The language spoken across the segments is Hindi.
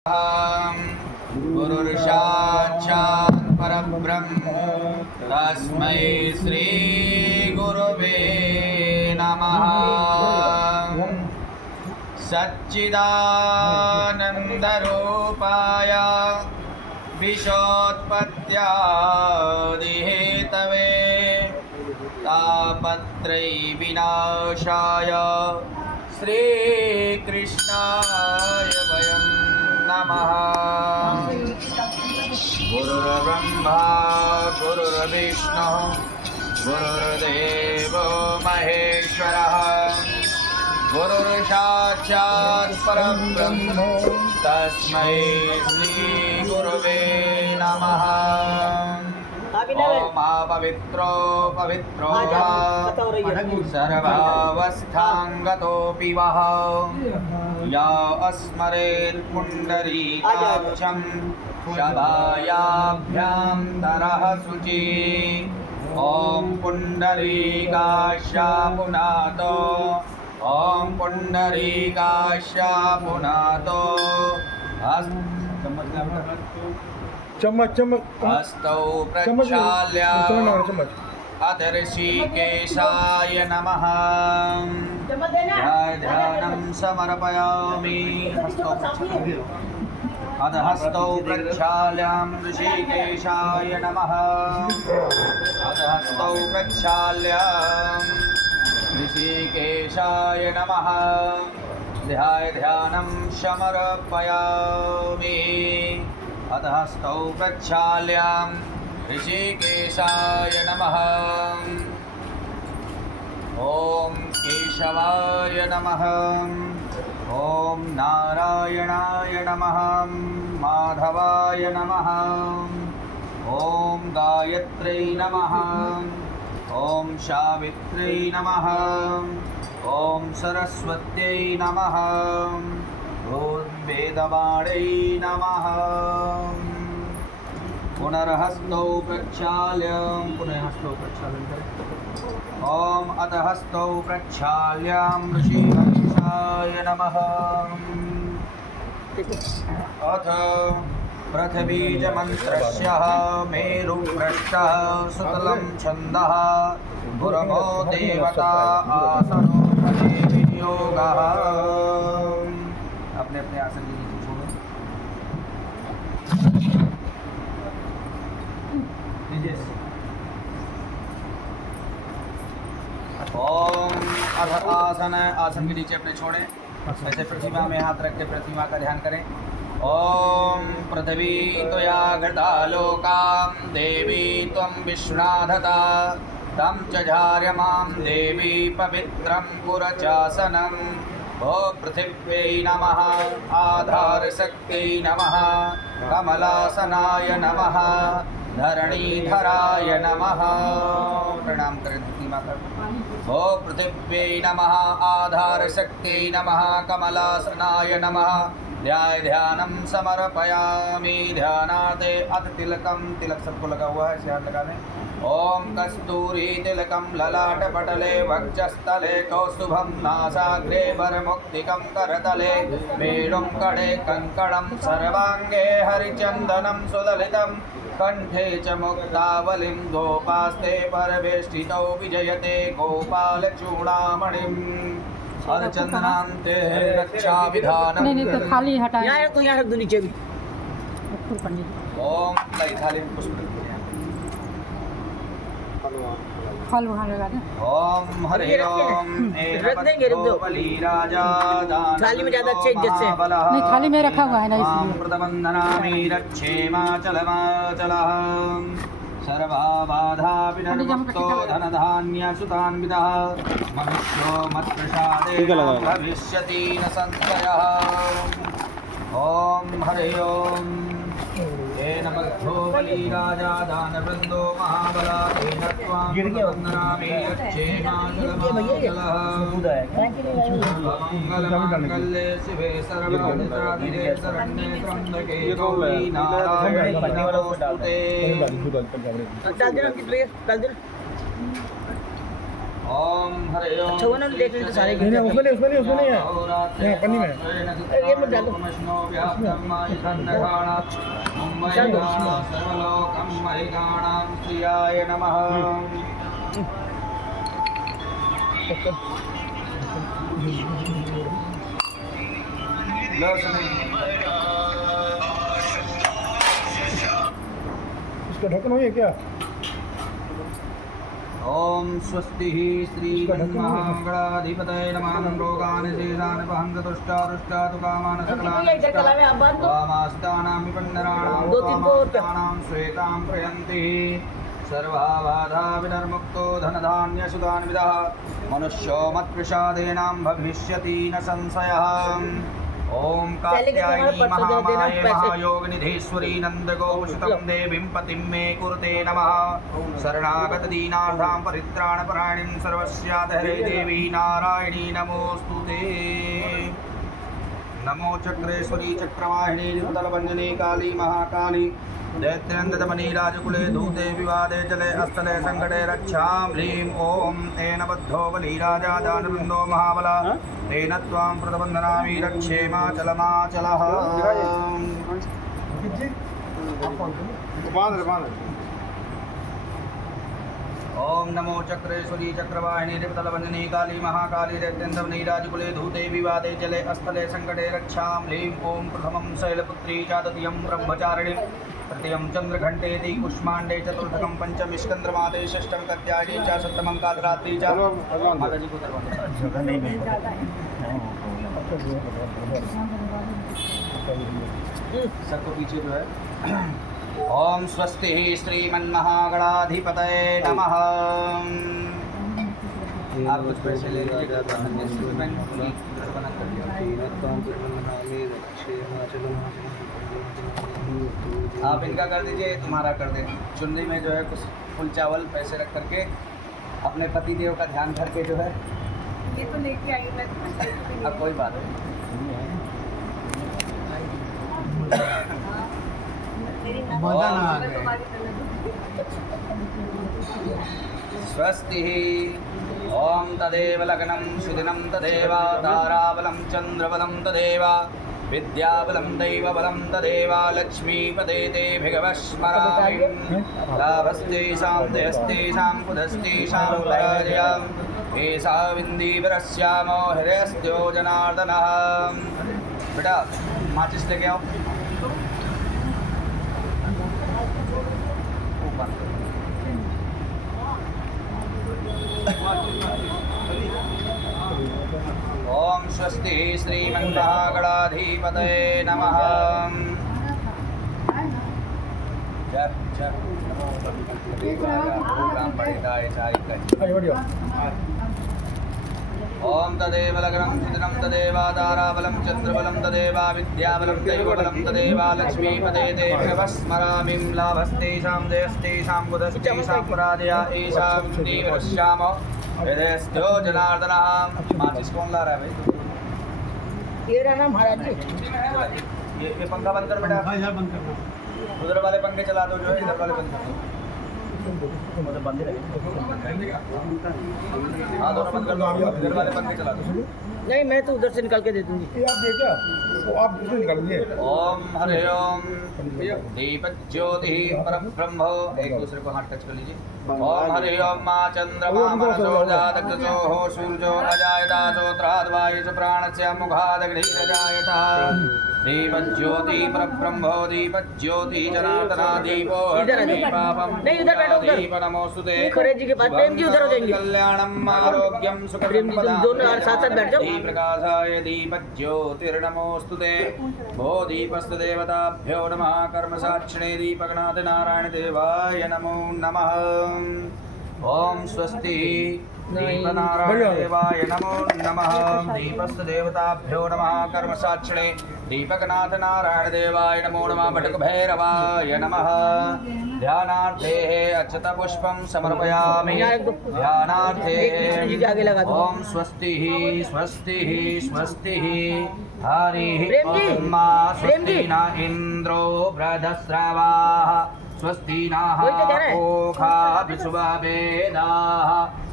गुरुर्साक्षात् परब्रह्म तस्मै श्री गुरुवे नमः। सच्चिदानन्दरूपाय विश्वोत्पत्त्यादिहेतवे तापत्रयविनाशाय श्रीकृष्णाय वयं नमः। गुरुर्ब्रह्मा गुरुर्विष्णु गुरुर्देवो महेश्वरः गुरुर्साक्षात् परब्रह्म तस्मै श्रीगुरुवे नमः। ओम पवित्रो पवित्रो सर्वावस्थांगतोऽपि वः या अस्मरेत् पुण्डरीकाक्षं शबायाभ्यां तरः शुचि। ॐ पुण्डरीकाक्ष पुनातो ॐ पुण्डरीकाक्ष पुनातो चम्मच हस्तौ प्रक्षाल्य अधर्षिकेशाय नमः। ध्यानं समर्पयामि। अधहस्तौ प्रक्षाल्यां ऋषिकेशाय नमः। अधहस्तौ प्रक्षाल्यां ऋषिकेशाय नमः। ध्यानं समर्पयामि। अधहस्तौ प्रक्षाल्यां ऋषिकेशाय नमः। ॐ केशवाय नमः। ॐ नारायणाय नमः। माधवाय नमः। ॐ गायत्र्यै नमः। ॐ सावित्र्यै नमः। ॐ सरस्वत्यै नमः। ॐ वेदवाण्यै नमः। पुनर्हस्तौ प्रक्षाल्य पुनर्हस्तौ प्रक्षालन करें। ॐ अधहस्तौ प्रक्षाल्यां ऋषिकेशाय नमः। अथ पृथ्वीजमन्त्रस्य मेरुपृष्ठः सुतलं छन्दः गुरवो देवता आसनो विनियोगः। अपने अपने आसन लीजिए। ओम अथ आसन के नीचे अपने छोड़ें। ऐसे प्रतिमा में हाथ रख के प्रतिमा का ध्यान करें। ओम पृथ्वी त्वया घृता लोकां देवी त्वं विश्वनाधता तं च झार्यमां देवी पवित्रं पुरचासनं। ओ पृथिव्यै नमः। आधारशक्त्यै नमः। कमलासनाय नमः। धरणीधराय नमः। प्रणाम करें प्रतिमा कर। ओ पृथिव्यै नमः। आधारशक्त्यै नमः। कमलासनाय नमः। ध्यानं समर्पयामि। ध्यानाते अथ तिलकं तिलक सबको लगा हुआ है, इसे हाथ लगा दें। ओम कस्तूरी तिलकं ललाटपटले वक्षस्थले कौस्तुभं नासाग्रे वरमुक्तिकं करतले वेणुं कणे कङ्कणं सर्वाङ्गे हरिचन्दनं सुदलितं कंठे च मुक्तावलिं गोपास्ते परवेष्टितौ विजयते गोपालचूडामणिम् अर्चन्दनान्ते रक्षाविधानम्। नहीं तो थाली हटा यार तो यार दो नीचे भी। ओम थाली में पुष्प फल वहाँ लगा दें। ओम हरे ओम रख देंगे, रख दो। बलिराजा थाली में ज्यादा अच्छे इज्जत से। नहीं थाली में रखा हुआ है ना इसलिए। प्रतबंधनामि रक्षेमाचलमाचलः सर्वाबाधा विनिर्मुक्तो धनधान्यसुतान्वितः मनुष्यो मत्प्रसादे भविष्यति न संशयः। ओम हरे ओम येन बद्धो बलिराजा दानवृन्दो महाबला तेन त्वां प्रतबन्धनामि रक्षेमाचलमाचलः। मंगलमाङ्गल्ये शिवे सर्वार्थसाधिके शरण्ये त्र्यम्बके गौरी नारायणी नमोस्तुते। डाल देना किस भैया डाल देना। ओम हरे ओम अच्छा हुआ ना देख लेते सारे नहीं नहीं उसमें नहीं उसमें नहीं उसमें नहीं है यहाँ पन्नी में ये मत डालो सर्वलोकं महिगाणां श्रियाय नमः इसका ढक्कन वही है क्या ओम स्वस्ति श्रीमन्महागणाधिपतये नमः रोगान् शेषान् पहन्तुष्टारुष्टातु कामान् सकलान् वामास्तानां विपन्नराणां वामास्तानां श्वेतां प्रयन्ति सर्वा बाधा विनिर्मुक्तो धनधान्यसुधान्वितः मनुष्यो मत्प्रसादेनां भविष्यति न संशयः ओम कात्यायनी महामाये महायोगनिधीश्वरी नन्दगोपसुतं देवीं पतिं मे कुरुते नमः शरणागत दीनार्धां परित्राणपरायणीं सर्वस्याधरे देवी नारायणी नमोऽस्तुते नमो चक्रेश्वरी चक्रवाहिनी निर्तलभञ्जनी काली महाकाली दैत्यनन्ददमनी राजकुले धूते विवादे जले अस्थले संकटे रक्षां ह्रीं ॐ तेन बद्धो बलिराजा दानवृन्दो महाबला तेन त्वां प्रतबन्धनामि रक्षेमाचलमाचलः ओम नमो चक्रेश्वरी चक्रवाहिनी रिपतलवंजनी काली महाकाली दैत्यन्दमनी राजकुले धूते विवादे जले अस्थले संकटे रक्षां ह्रीं ॐ प्रथमं शैलपुत्री च द्वितीयं ब्रह्मचारिणी तृतीयं चन्द्रघण्टेति कुष्माण्डे चतुर्थकं पंचम स्कंद्रमादे षष्ठं कत्यायनी च सप्तमं कालरात्रि च माताजी को सबको पीछे जो है ओम स्वस्ति श्रीमन्महागणाधिपतये नमः आप कुछ पैसे ले लीजिएगा आप इनका कर दीजिए तुम्हारा कर दे चुन्नी में जो है कुछ फुल चावल पैसे रख करके अपने पति देव का ध्यान करके जो है ये तो लेके आई मैं अब कोई बात नहीं स्वस्ति ओम तदेव लग्नं सुदिनं तदेव ताराबलं चंद्रबलं तदेव विद्याबलं दैवबलं तदेव लक्ष्मीपते ते भिगवस्मरामि लाभस्तेषां देहस्तेषां कुदस्तेषां पराजयाम् एषा विन्दीवरस्यामो हृदयस्त्यो जनार्दनः बेटा माचिस लेके आओ ओम स्वस्ति श्रीमन्महागणाधिपतये नमः प्रोग्राम बढ़ेगा ऐसा ही आगे बढ़ियो ओम तदेव लग्नं सुदिनं तदेव ताराबलं चंद्रबलं तदेव विद्याबलं दैवबलं तदेव लक्ष्मीपते ते भिगवस्मरामि लाभस्तेषां देहस्तेषां बुधस्तेषां पराजया एषां दीवरश्याम हृदयस्थो जनार्दनः माचिस कौन ला रहा है भाई ये रहा महाराज जी ये पंखा बंद कर बेटा उधर वाले पंखे चला दो जो है इधर वाले बंद कर दो मतलब बंद ही रहे हाँ दोनों बंद कर दो इधर वाले पंखे चला दो नहीं मैं तो उधर से निकाल के दे दूंगी ये आप दे क्या तो आप दूसरे निकाल दीजिए ओम हरे ओम दीप ज्योति परब्रह्म एक दूसरे को हाथ टच कर लीजिए ओम हरे ओम माँ चंद्रमा मनसो जातग्रसो हो सूर्यो अजायता श्रोत्राद्वायुष प्राणस्य मुखादग्निरजायता दीप ज्योति परब्रह्मो दीप ज्योति जनार्दना दीपो पापम दीप नमोस्तुते खरे जी के पास प्रेम जी उधर हो जाएंगे कल्याणम आरोग्यम सुखम प्रेम जी तुम दोनों और साथ साथ बैठ जाओ प्रकाशाय दीप ज्योतिर्नमोस्तुते भो दीपस्त देवताभ्यो नमः कर्म साक्षिणे दीपगणाथ नारायण देवाय नमो नमः ओम स्वस्ति दीपनारायण देवाय नमो नमः दीपस्त देवताभ्यो नमः कर्म साक्षिणे दीपकनाथ नारायण देवाय नमो नमः भटक भैरवाय नमः ध्यानार्थे अक्षत पुष्पं समर्पयामि ध्यानार्थे ओम स्वस्ति स्वस्ति स्वस्ति हरिः मा स्वस्ति न इंद्रो बृहस्रवाः स्वस्ति नः ओखा विश्ववेदाः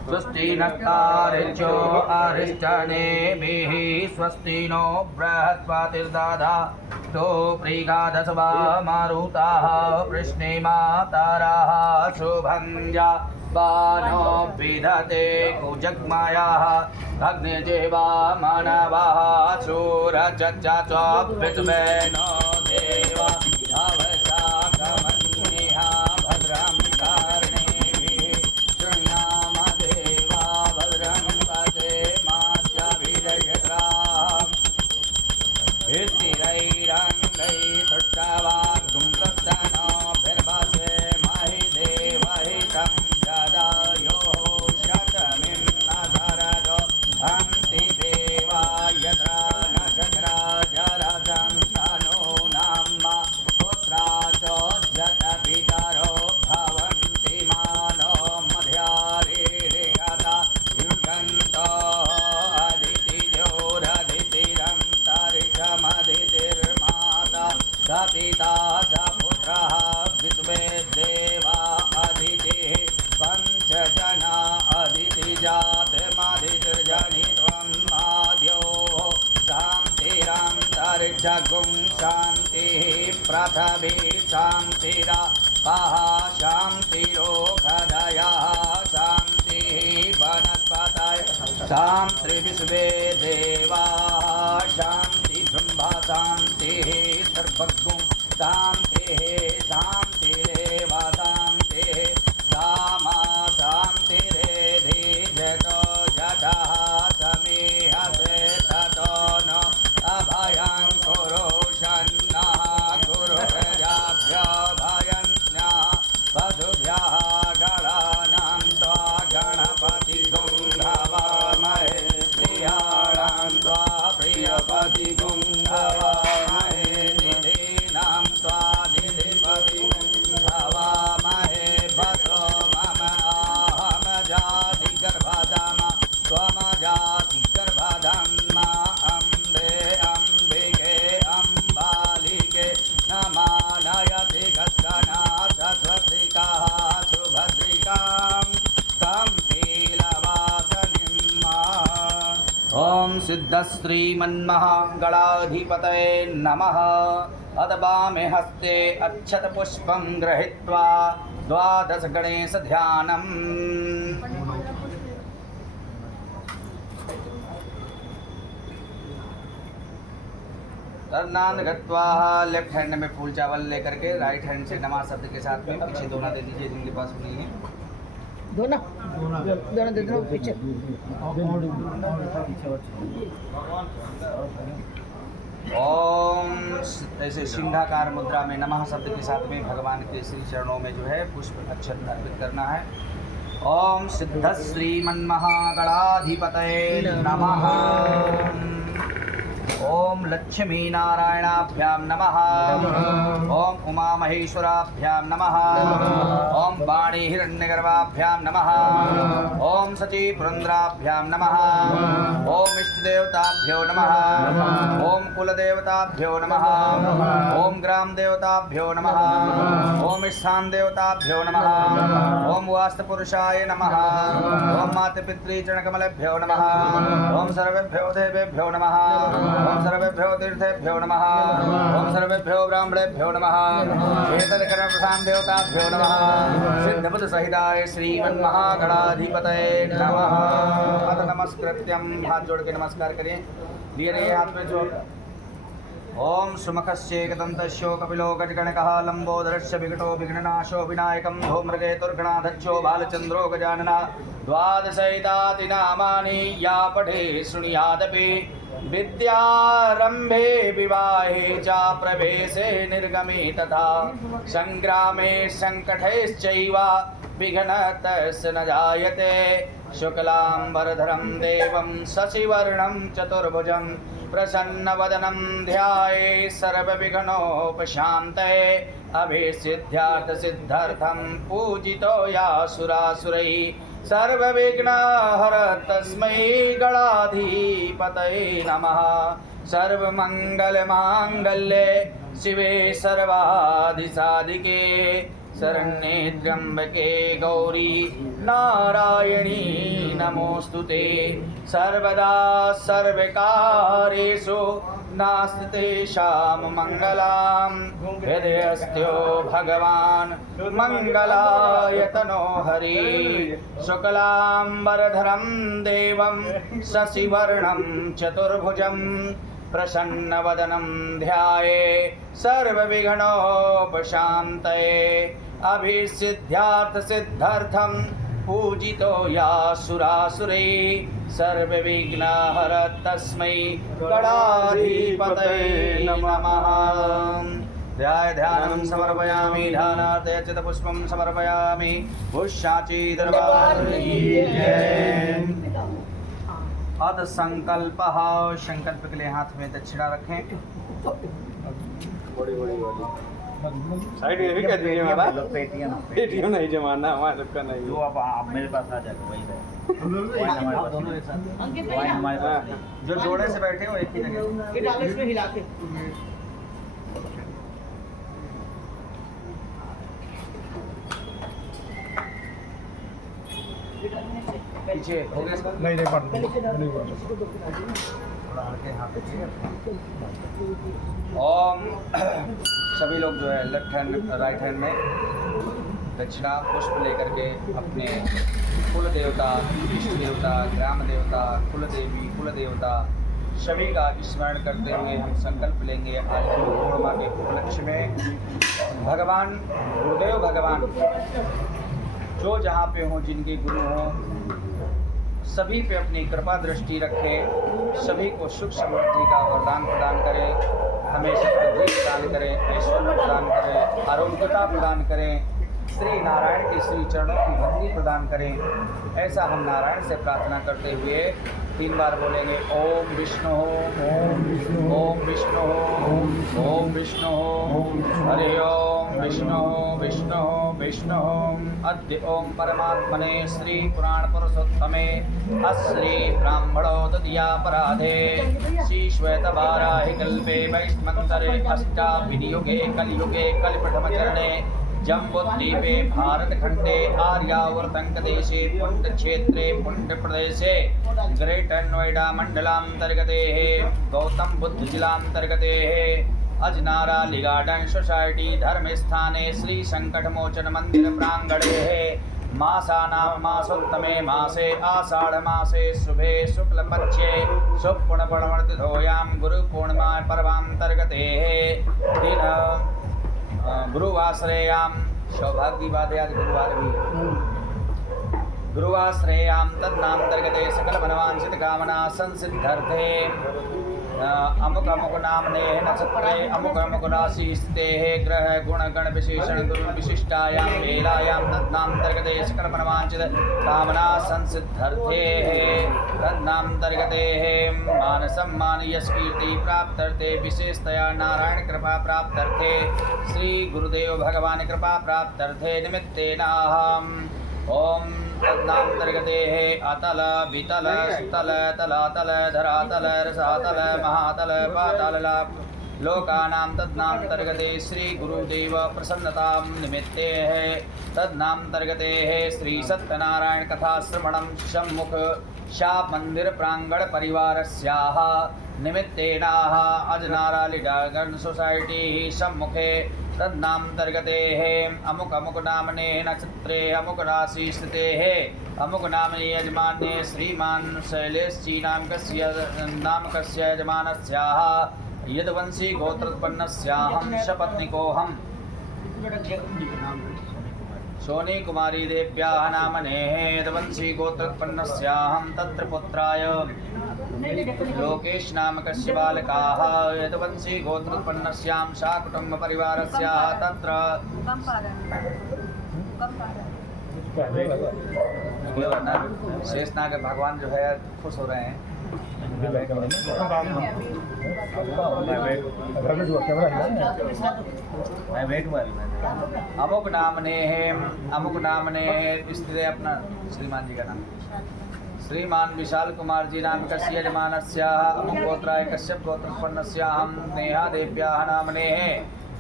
स्वस्ति नस्तारिज्यो अरिष्टनेमिः स्वस्ति नो बृहस्पतिर्दधातु प्रीगाधसवा मारुताः वृष्णिमाताराः शुभञ्जा बानो विधते कुजग्मयाः अग्निजेवा मानवाः शूरचच्चाचोऽप्यचुवेनो देवा अवचाकमन्येहा भद्रं कर्णेभिः शृणुयाम देवा भद्रं पचेमाच्यभिजयत्राम् स्थिरैरङ्गैस्तवाग्गुंसस्तनोभिर्वसे महि देवहितं जदायो शतमिन्नधरजो हन्ति देवा यत्र न चक्राजरजन्तनो नाम पुत्रा चोज्जतपितरो भवन्ति मानो मध्यारेरिगता युगन्तो अदितिर्माता सपिता च पुत्रः विश्वे देवा अदितिः पञ्चजना अदितिजातमदितिर्जनित्वं आद्यो शान्तिरन्तरिक्षगुं शान्तिः पृथिवी शान्तिरा शान्तिरोगदयः शान्तिः वनस्पतय शान्तिर्विश्वे देवाः शान्ति ब्रह्म शान्तिः सर्वगुं शान्तिः शान्तिरेव शान्तिः सामा शान्तिरेधि जतो जटः समीहसे ततो न अभयं कुरु शन्नः कुरु प्रजाभ्यो भयन्नः वधुभ्यः गणानां त्वा गणपतिगुं हवामहे प्रियाणां त्वा प्रियपतिगुं हवामहे निधीनां त्वा निधिपतिगुं हवामहे वसो मम आहम जाति गर्भधाम त्वम जाति गर्भधाम अम्बे अम्बिके अम्बालिके नमानयति गस्तना सस्वत्रिकाः सुभद्रिकां तं कीलवासनिम् ॐ सिद्धश्रीमन्महागणाधिपतये नमः अथ वामे हस्ते अक्षतपुष्पं गृहीत्वा द्वादश गणेश ध्यानम् तदनांत गत्वा लेफ्ट हैंड में फूल चावल लेकर के राइट हैंड से नमः शब्द के साथ में पीछे दोना दे दीजिए जिनके पास नहीं है दोनों दे दो पीछे ओम ऐसे सिंहाकार मुद्रा में नमः शब्द के साथ में भगवान के श्री चरणों में जो है पुष्प अक्षत अर्पित करना है। ओम सिद्ध श्रीमन्महागणाधिपतये नमः। ओम लक्ष्मी नारायणाभ्यां नमः। ओम उमा महेश्वराभ्यां नमः। ओम वाणी हिरण्यगर्भाभ्यां नमः। ओम सती पुरंद्राभ्यां नमः। ओम इष्टदेवताभ्यो नमः। ओम कुलदेवताभ्यो नमः। ओम ग्राम देवताभ्यो नमः। ओम स्थान देवताभ्यो नमः। ओम वास्तुपुरुषाय नमः। ओम मातृपितृचरणकमलेभ्यो नमः। ओम सर्वेभ्यो देवेभ्यो नमः। ओम सर्वेभ्यो तीर्थेभ्यो नमः। ओम सर्वेभ्यो ब्राह्मणेभ्यो नमः। एतत्कर्मप्रधान देवताभ्यो नमः। सिद्धबुद्ध सहिताय श्रीमन्महागणाधिपतये नमः। अथ नमस्कृत्यं हाथ जोड़ के नमस्कार करें। लिए रहे हाथ में जोड़। ओम सुमुखस्येकदन्तस्यो कपिलो गजगणकः लम्बोदरस्य विकटो विघ्ननाशो विनायकं धूम्रकेतुर्गणाध्यक्षो बालचन्द्रो गजाननः द्वादशैतानि नामानि या पठे शृणुयादपि विद्यारम्भे विवाहे च प्रवेशे निर्गमे तथा संग्रामे संकटैश्चैव विघ्नस्तस्य न जायते। शुक्लाम्बरधरं देवं शशिवर्णं चतुर्भुजं प्रसन्नवदनं ध्याये सर्वविघ्नोपशान्तये। अभिसिद्ध्यार्थसिद्ध्यर्थं पूजितो यासुरासुरैः सर्वविघ्नहर तस्मै गणाधिपतये नमः। सर्वमङ्गलमाङ्गल्ये शिवे सर्वाधिसाधिके शरण्ये त्र्यम्बके गौरी नारायणी नमोस्तुते सर्वदा सर्वकारेषु नास्ति तेषां मंगलां हृदयस्थो भगवान् मंगलायतनो हरि शुक्लांबरधरं देवं शशिवर्णं चतुर्भुजं प्रसन्नवदनं ध्याये सर्वविघ्नोपशान्तये अभिसिद्ध्यार्थसिद्ध्यर्थं पूजितो यासुरासुरे सर्वविघ्नहर तस्मै गणाधिपतये नमः। ध्यानं समर्पयामि ध्यानार्थे चित्तपुष्पं समर्पयामि पुष्याची दरबार की जय। अथ संकल्पः संकल्प के लिए हाथ में दक्षिणा रखें। साइड में भी कह दीजिए हमारा पेटियां पेटियां नहीं जमाना हमारा सबका नहीं जो अब आप मेरे पास आ जाएगा वही है दोनों एक साथ वाइन हमारे पास नहीं। जो जोड़े से बैठे हो एक ही जगह ये डालो इसमें हिला के पीछे हो गया इसका नहीं नहीं पढ़ नहीं पढ़ थोड़ा आगे हाथ रखिए। ओम सभी लोग जो है लेफ्ट हैंड राइट हैंड में दक्षिणा पुष्प लेकर के अपने कुल देवता, इष्ट देवता, ग्राम देवता, कुल देवी, कुल देवता सभी का स्मरण करते हुए हम संकल्प लेंगे आज की पूर्णिमा के उपलक्ष्य में भगवान गुरुदेव भगवान जो जहाँ पे हों, जिनके गुरु हों, सभी पे अपनी कृपा दृष्टि रखे, सभी को सुख समृद्धि का वरदान प्रदान करे, हमेशा बुद्धि प्रदान करें, ऐश्वर्य प्रदान करें, आरोग्यता प्रदान करें, श्री नारायण के श्री चरणों की भक्ति प्रदान करें। ऐसा हम नारायण से प्रार्थना करते हुए 3 बार बोलेंगे ओम विष्णु ओम विष्णु ओम विष्णु ओम विष्णु हरि ओम विष्णु विष्णु विष्णु अद्य ओम परमात्मने श्री पुराण पुरुषोत्तमे अश्री ब्राह्मणो तदीयापराधे श्री श्वेतवाराहि कल्पे वैष्णवन्तरे अष्टाविनियुगे कलियुगे कलिप्रथमचरणे जम्बुद्वीपे भारतखण्डे आर्यावर्तङ्कदेशे पुण्यक्षेत्रे पुण्यप्रदेशे ग्रेटर नोएडा मण्डलान्तर्गते गौतम बुद्ध जिलान्तर्गते अजनारा ली गार्डन सोसाइटी धर्मस्थाने श्री संकटमोचन मंदिर प्रांगणे मासानां मासोत्तमे मासे आषाढ़ मासे शुभे शुक्लपक्षे शुभपूर्णपर्वणतिथोयां गुरुपूर्णिमा पर्वान्तर्गते दिन गुरुवाश्रयां सौभाग्य बात आज गुरुवार भी गुरुवाश्रयां तन्नान्तर्गते सकल मनवांछित कामना संसिद्धर्थे अमुक अमुक नामने नक्षत्रे अमुक अमुक राशि स्थिते ग्रह गुण गण विशेषण गुरु विशिष्टायां वेलायां तन्नान्तर्गते सकल मनवांछित कामना संसिद्धर्थे तन्नान्तर्गते मान सम्मान यश कीर्ति प्राप्त्यर्थे विशेषतया नारायण कृपा प्राप्त्यर्थे श्री गुरुदेव भगवान कृपा प्राप्त्यर्थे निमित्तेनाहम् ओम तन्नान्तर्गते अतल वितल स्तल तलातल धरातल रसातल महातल पाताल लोकानां तन्नान्तर्गते श्री गुरुदेव प्रसन्नतां निमित्ते तन्नान्तर्गते श्री सत्यनारायण कथा श्रवणं सम्मुख शाप मंदिर प्रांगण परिवारस्याः निमित्तेनाः अजनारा ली गार्डन सोसाइटी सम्मुखे तन्नान्तर्गते अमुक अमुक नामने नक्षत्रे अमुक राशि स्थिते अमुक नामने यजमान्ये श्रीमान शैलेश जी नामकस्य यजमानस्याः यदवंशी गोत्रोत्पन्नस्याहं सपत्निकोऽहं सोनी कुमारी देव्याः नामनेः यदवंशी गोत्रोत्पन्नस्याहं तत्र पुत्राय लोकेश नामकस्य बालकाः यदवंशी गोत्रोत्पन्नस्यां सा कुटुम्बपरिवारस्याः तत्र शेषनाग भगवान जो है खुश हो रहे हैं। अमुक नामने स्त्री अपना श्रीमान जी का नाम श्रीमान विशाल कुमार जी नाम कस्य यजमानस्याः अमुक गोत्राय कश्यप गोत्रोत्पन्नस्याहं नेहा देव्याः नामने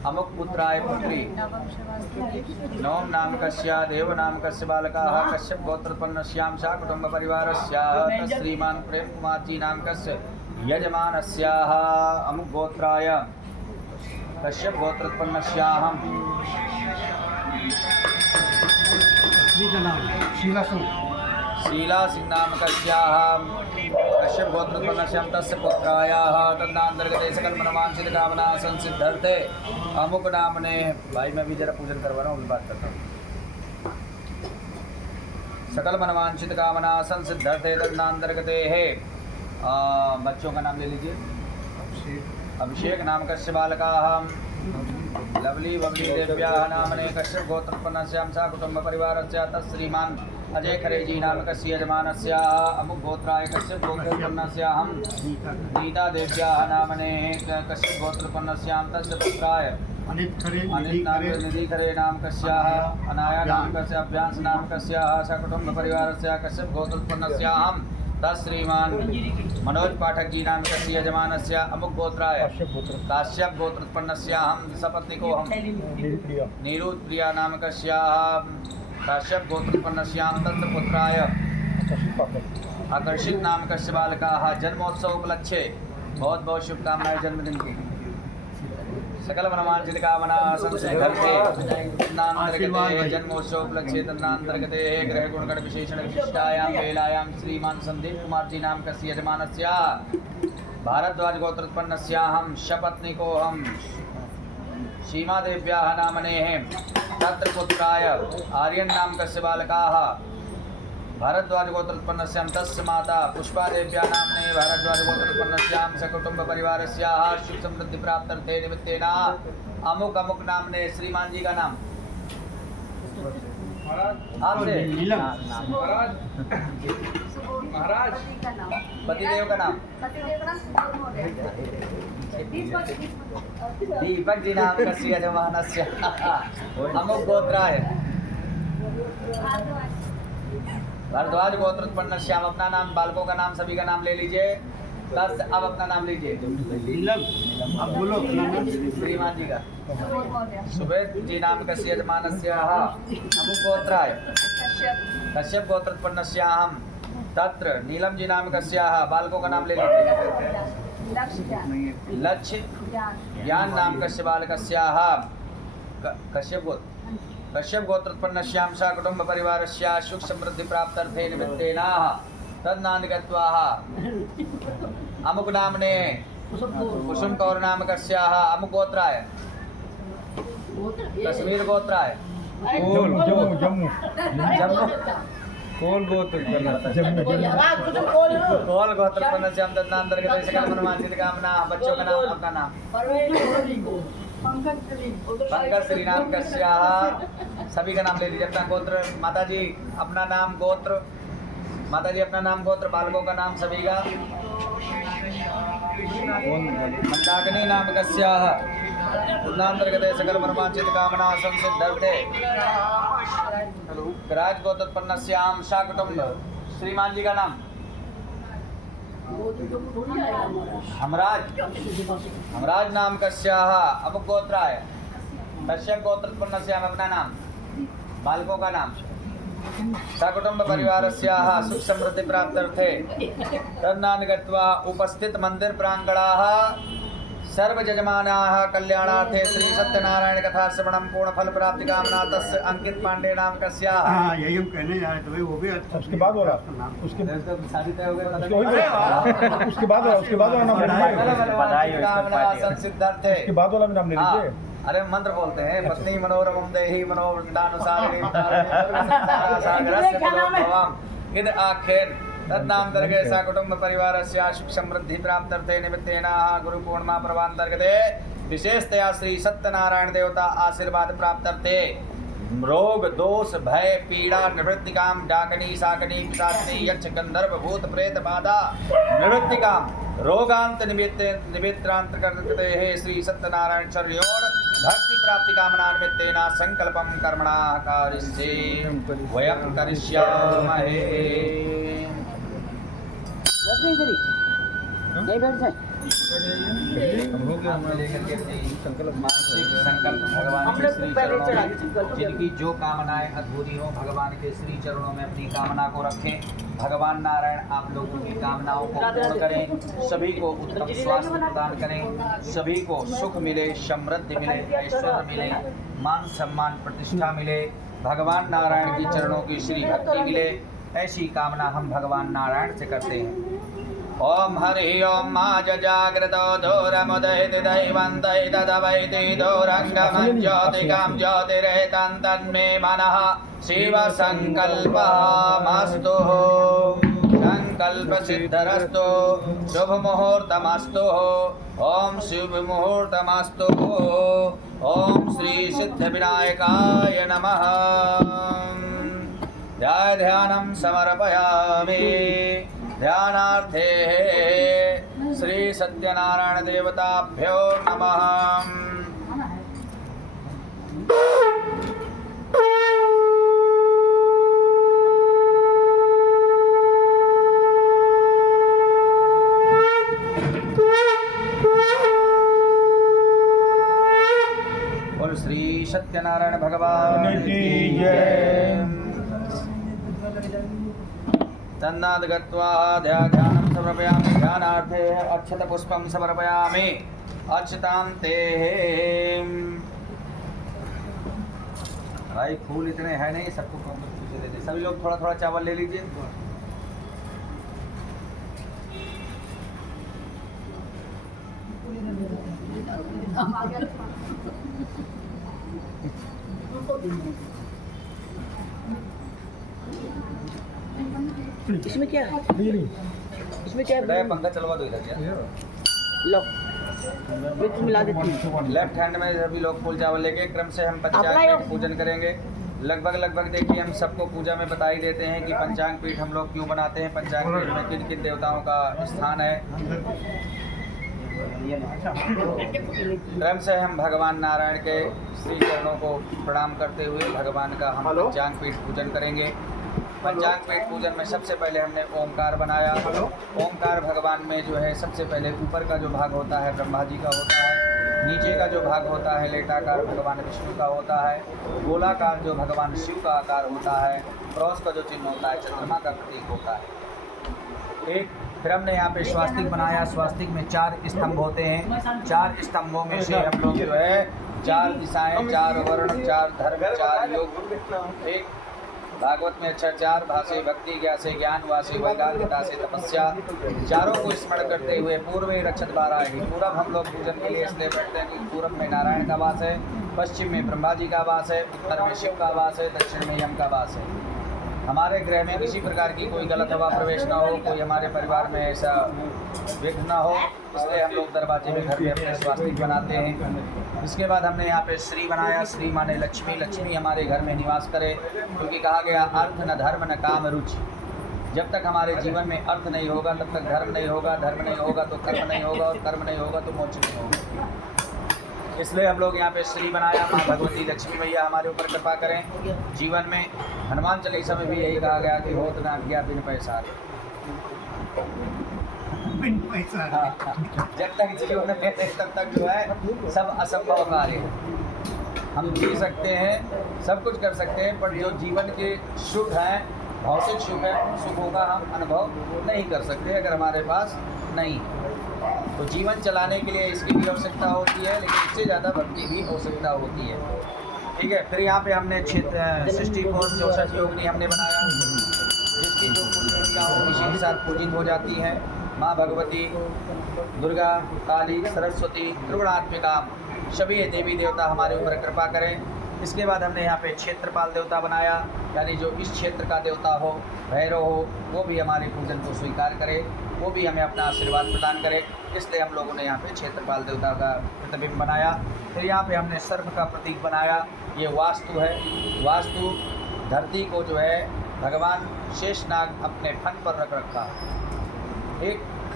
अमुक पुत्राय पुत्री नवम नाम कस्य देव नाम कस्य बालकाः कश्यप गोत्रोत्पन्नस्यां सा कुटुंब परिवारस्याः श्रीमान प्रेम कुमार जी नाम कस्य यजमानस्याः अमुक गोत्राय कश्यप गोत्रोत्पन्नस्याहं शीला सिंह शीला सिंह नाम कस्याः कश्यप गोत्रोत्पन्नस्यां तस्य पुत्रायाः तन्नान्तर्गते सकल मनवांछित कामना संसिद्धर्थे अमुक नामने। भाई मैं भी जरा पूजन करवा रहा हूँ, अभी बात करता हूँ। सकल मनवांछित कामना संसिद्धर्थे तन्नान्तर्गते है बच्चों का नाम ले लीजिए। अभिषेक नाम कस्य बालकाः लवली बबली देव्याः नामने कश्यप गोत्रोत्पन्नस्यां सा कुटुंब परिवारस्य तत्श्रीमान अजय खरे जी नाम कस्य यजमानस्याः अमुक गोत्राय कश्यप गोत्रोत्पन्नस्याहं नीता देव्याः नामने कश्यप गोत्रोत्पन्नस्यां तस्य पुत्राय अनित निधि खरे नाम कस्याः अनाया नाम कस्य अभ्यांस नाम कस्याः सा कुटुंब परिवारस्य कश्यप गोत्रोत्पन्नस्याहं तत्श्रीमान मनोज पाठक जी नाम कस्य यजमानस्य अमुक गोत्राय काश्यप गोत्रोत्पन्नस्याहं सपत्नीकोऽहं नीरू प्रिया नाम कस्याः काश्यप गोत्रोत्पन्नस्यां तत्र पुत्राय आकर्षित नाम कस्य बालकाः जन्मोत्सव उपलक्ष्ये बहुत बहुत शुभकामनाएं जन्मदिन की। सकल मनवांछित कामना संसिद्धर्थे तन्नान्तर्गते जन्मोत्सव उपलक्ष्ये तन्नान्तर्गते ग्रह गुणगण विशेषण विशिष्टायां वेलायां श्रीमान संदीप कुमार जी नाम कस्य यजमानस्य भारद्वाज गोत्रोत्पन्नस्याहं शपत्नीकोऽहं सीमा देव्याः नामनेः तत्र पुत्राय आर्यन नाम कस्य बालकाः भारद्वाज गोत्रोत्पन्नस्यां तस्य माता पुष्पा देव्या नामने भारद्वाज गोत्रोत्पन्नस्यां सकुटुंब परिवारस्याः सुख समृद्धि प्राप्त्यर्थे निमित्तेन अमुक अमुक नामने। श्रीमान जी का नाम आपसे महाराज पतिदेव का नाम दीपक जी नाम कस्य यजमानस्य अमुक गोत्राय भारद्वाज गोत्रोत्पन्नस्याम। अपना नाम बालकों का नाम सभी का नाम ले लीजिए। बस अब अपना नाम लीजिए। अब बोलो श्रीमान जी का सुबेद जी नाम कस्य यजमानस्याः अमुक गोत्राय कश्यप गोत्रोत्पन्नस्याहं तत्र नीलम जी नाम कस्याः बालकों का नाम ले लीजिए। लक्ष्य ज्ञान नाम कस्य बालकस्याः कश्यप गोत्रोत्पन्नस्यां सा कुटुंब परिवारस्य सुख समृद्धि प्राप्त्यर्थे निमित्तेन तन्नान्तर्गत्वा अमुक नामने कुसुम कौर नाम कस्याः अमुक गोत्राय कश्मीर गोत्राय जम्मू कौन कोल गोत्रोत्पन्नस्यां तन्नान्तर्गते सकल मनवांछित कामना। बच्चों का नाम अपना नाम पंकज श्री नाम कस्याः सभी का नाम ले लीजिए। अपना गोत्र माता जी अपना नाम गोत्र माता जी अपना नाम गोत्र बालकों का नाम सभी का। मंदाकिनी नाम कस्याः तन्नान्तर्गते सकल मनवांछित कामना संसिद्धर्थे राज गोत्रोत्पन्नस्यां सा कुटुंब। श्रीमान जी का नाम हमराज नाम कस्याः अमुक गोत्राय कश्यप गोत्रोत्पन्नस्याम। अपना नाम बालकों का नाम सकुटुंब परिवारस्याः सुख समृद्धि प्राप्त्यर्थे तन्नान्तर्गत्वा उपस्थित मंदिर प्रांगणाः सर्व जजमानाः कल्याणार्थे श्री सत्यनारायण कथा श्रवणं पूर्ण फल प्राप्ति कामना तस्य अंकित पांडे नाम कस्याः। हाँ यही हम कहने जा रहे थे भाई वो भी अच्छा। उसके बाद वाला उसके शादी तय हो गई उसके बाद वाला नाम ले लीजिए। कामना संसिद्धर्थे उसके बाद वाला भी नाम ले लीजिए। अरे मंत्र बोलते हैं पत्नी मनोरमं देहि मनोवृंदानुसारिणीं इद आख्येन तन्नान्तर्गते सा कुटुंब परिवारस्य सुख समृद्धि प्राप्त्यर्थे निमित्तेन गुरु पूर्णिमा पर्वान्तर्गते विशेषतया श्री सत्यनारायण देवता आशीर्वाद प्राप्त्यर्थे रोग दोष भय पीड़ा निवृत्तिकाम डाकनी साकनी पिशाचिनी यक्ष गंधर्व भूत प्रेत बाधा निवृत्तिकाम रोगांत निमित्रांतर्गते हे श्री सत्यनारायण चर्योण भक्ति प्राप्ति कामना निमित्तेन संकल्पम कर्मणा कारिष्ये वयं करिष्यामहे। नहीं बैठ जाए हम लेकर के संकल्प वार्षिक संकल्प भगवान के हमने श्री पहले चढ़ा दी थी, चरणों कल में को जिनकी जो कामनाएं अधूरी हो भगवान के श्री चरणों में अपनी कामना को रखें। भगवान नारायण आप लोगों की कामनाओं को पूर्ण करें, सभी को उत्तम स्वास्थ्य प्रदान करें, सभी को सुख मिले, समृद्धि मिले, ऐश्वर्य मिले, मान सम्मान प्रतिष्ठा मिले, भगवान नारायण की चरणों की श्री भक्ति मिले, ऐसी कामना हम भगवान नारायण से करते हैं। ओम हरि ओम मा जागृतो दूरमुदयति दैवन्तं तदवैति दूरङ्गमं ज्योतिकां ज्योतिरेतं तन्मे मनः शिवसङ्कल्पमस्तु। संकल्पसिद्धिरस्तु, शुभमुहूर्तमस्तु। ओम शुभमुहूर्तमस्तु। ओम श्री सिद्धिविनायकाय नमः। ध्यानं समर्पयामि। ध्यानार्थे श्री सत्यनारायण देवताभ्यो नमः। और श्री सत्यनारायण भगवान की जय। तन्नाद गत्वा ध्यानं समर्पयामि। ध्यानार्थे अक्षतपुष्पं समर्पयामि। अक्षतान्ते भाई फूल इतने हैं नहीं, सबको पीछे दे दे। सभी लोग थोड़ा थोड़ा चावल ले लीजिए। इसमें क्या है? इसमें क्या बेटा, है? ये पंखा चलवा दो इधर क्या। लो मिक्स मिला देती हूँ। लेफ्ट हैंड में सभी लोग फूल चावल लेके क्रम से हम अपना पंचांग ही- पीठ पूजन करेंगे। लगभग देखिए हम सबको पूजा में बता ही देते हैं कि पंचांग पीठ हम लोग क्यों बनाते हैं, पंचांग पीठ में किन किन देवताओं का स्थान है। क्रम से हम भगवान नारायण के श्री चरणों को प्रणाम करते हुए भगवान का हम पंचांग पीठ पूजन करेंगे। पंचांग पीठ पूजन में सबसे पहले हमने ओमकार बनाया। ओमकार भगवान में जो है सबसे पहले ऊपर का जो भाग होता है ब्रह्मा जी का होता है, नीचे का जो भाग होता है लेटाकार भगवान विष्णु का होता है, गोलाकार जो भगवान शिव का आकार होता है, क्रॉस का जो चिन्ह होता है चंद्रमा का प्रतीक होता है। एक फिर हमने यहाँ पे स्वास्तिक बनाया। स्वास्तिक में 4 स्तंभ होते हैं। 4 स्तंभों में से हम लोग जो है 4 दिशाएं, 4 वर्ण, 4 धर्म, 4 योग। एक भागवत में अच्छा 4 भाषे भक्ति ज्ञासे ज्ञान वासे वैराग्यता से तपस्या, चारों को स्मरण करते हुए पूर्व रक्षत बाराही। पूरब हम लोग पूजन के लिए इसलिए बैठते हैं कि पूरब में नारायण का वास है, पश्चिम में ब्रह्मा जी का वास है, उत्तर में शिव का वास है, दक्षिण में यम का वास है। हमारे गृह में किसी प्रकार की कोई गलत हवा प्रवेश ना हो, कोई हमारे परिवार में ऐसा विघ्न ना हो, इसलिए हम लोग दरवाजे में घर में अपने स्वास्तिक बनाते हैं। इसके बाद हमने यहाँ पे श्री बनाया। श्री माने लक्ष्मी। लक्ष्मी हमारे घर में निवास करे, क्योंकि कहा गया अर्थ न धर्म न काम रुचि। जब तक हमारे जीवन में अर्थ नहीं होगा तब तक धर्म नहीं होगा, धर्म नहीं होगा तो कर्म नहीं होगा, और कर्म नहीं होगा तो मोक्ष नहीं होगा। इसलिए हम लोग यहाँ पे श्री बनाया। माँ भगवती लक्ष्मी मैया हमारे ऊपर कृपा करें। जीवन में हनुमान चालीसा में भी यही कहा गया कि होत ना किया बिन पैसा। बिन पैसा। हाँ, जब तक जीवन में है तब तक जो है सब असंभव कार्य है। हम जी सकते हैं, सब कुछ कर सकते हैं, पर जो जीवन के सुख हैं, भौतिक सुख है, उन सुखों का हम अनुभव नहीं कर सकते अगर हमारे पास नहीं है। तो जीवन चलाने के लिए इसकी भी आवश्यकता होती है, लेकिन इससे ज़्यादा भक्ति भी आवश्यकता होती है। ठीक है। फिर यहाँ पे हमने 64 योगिनी हमने बनाया, जिसकी जो पूजन इसी के साथ पूजित हो जाती हैं। माँ भगवती, दुर्गा, काली, सरस्वती, त्रिगुणात्मिका, सभी देवी देवता हमारे ऊपर कृपा करें। इसके बाद हमने यहाँ पे क्षेत्रपाल देवता बनाया, यानी जो इस क्षेत्र का देवता हो, भैरव हो, वो भी हमारे पूजन को स्वीकार करे, वो भी हमें अपना आशीर्वाद प्रदान करे। इसलिए हम लोगों ने यहाँ पे क्षेत्रपाल देवता का प्रतिबिंब बनाया। फिर यहाँ पे हमने सर्प का प्रतीक बनाया। ये वास्तु है। वास्तु धरती को जो है भगवान शेषनाग अपने फन पर रख रखा। एक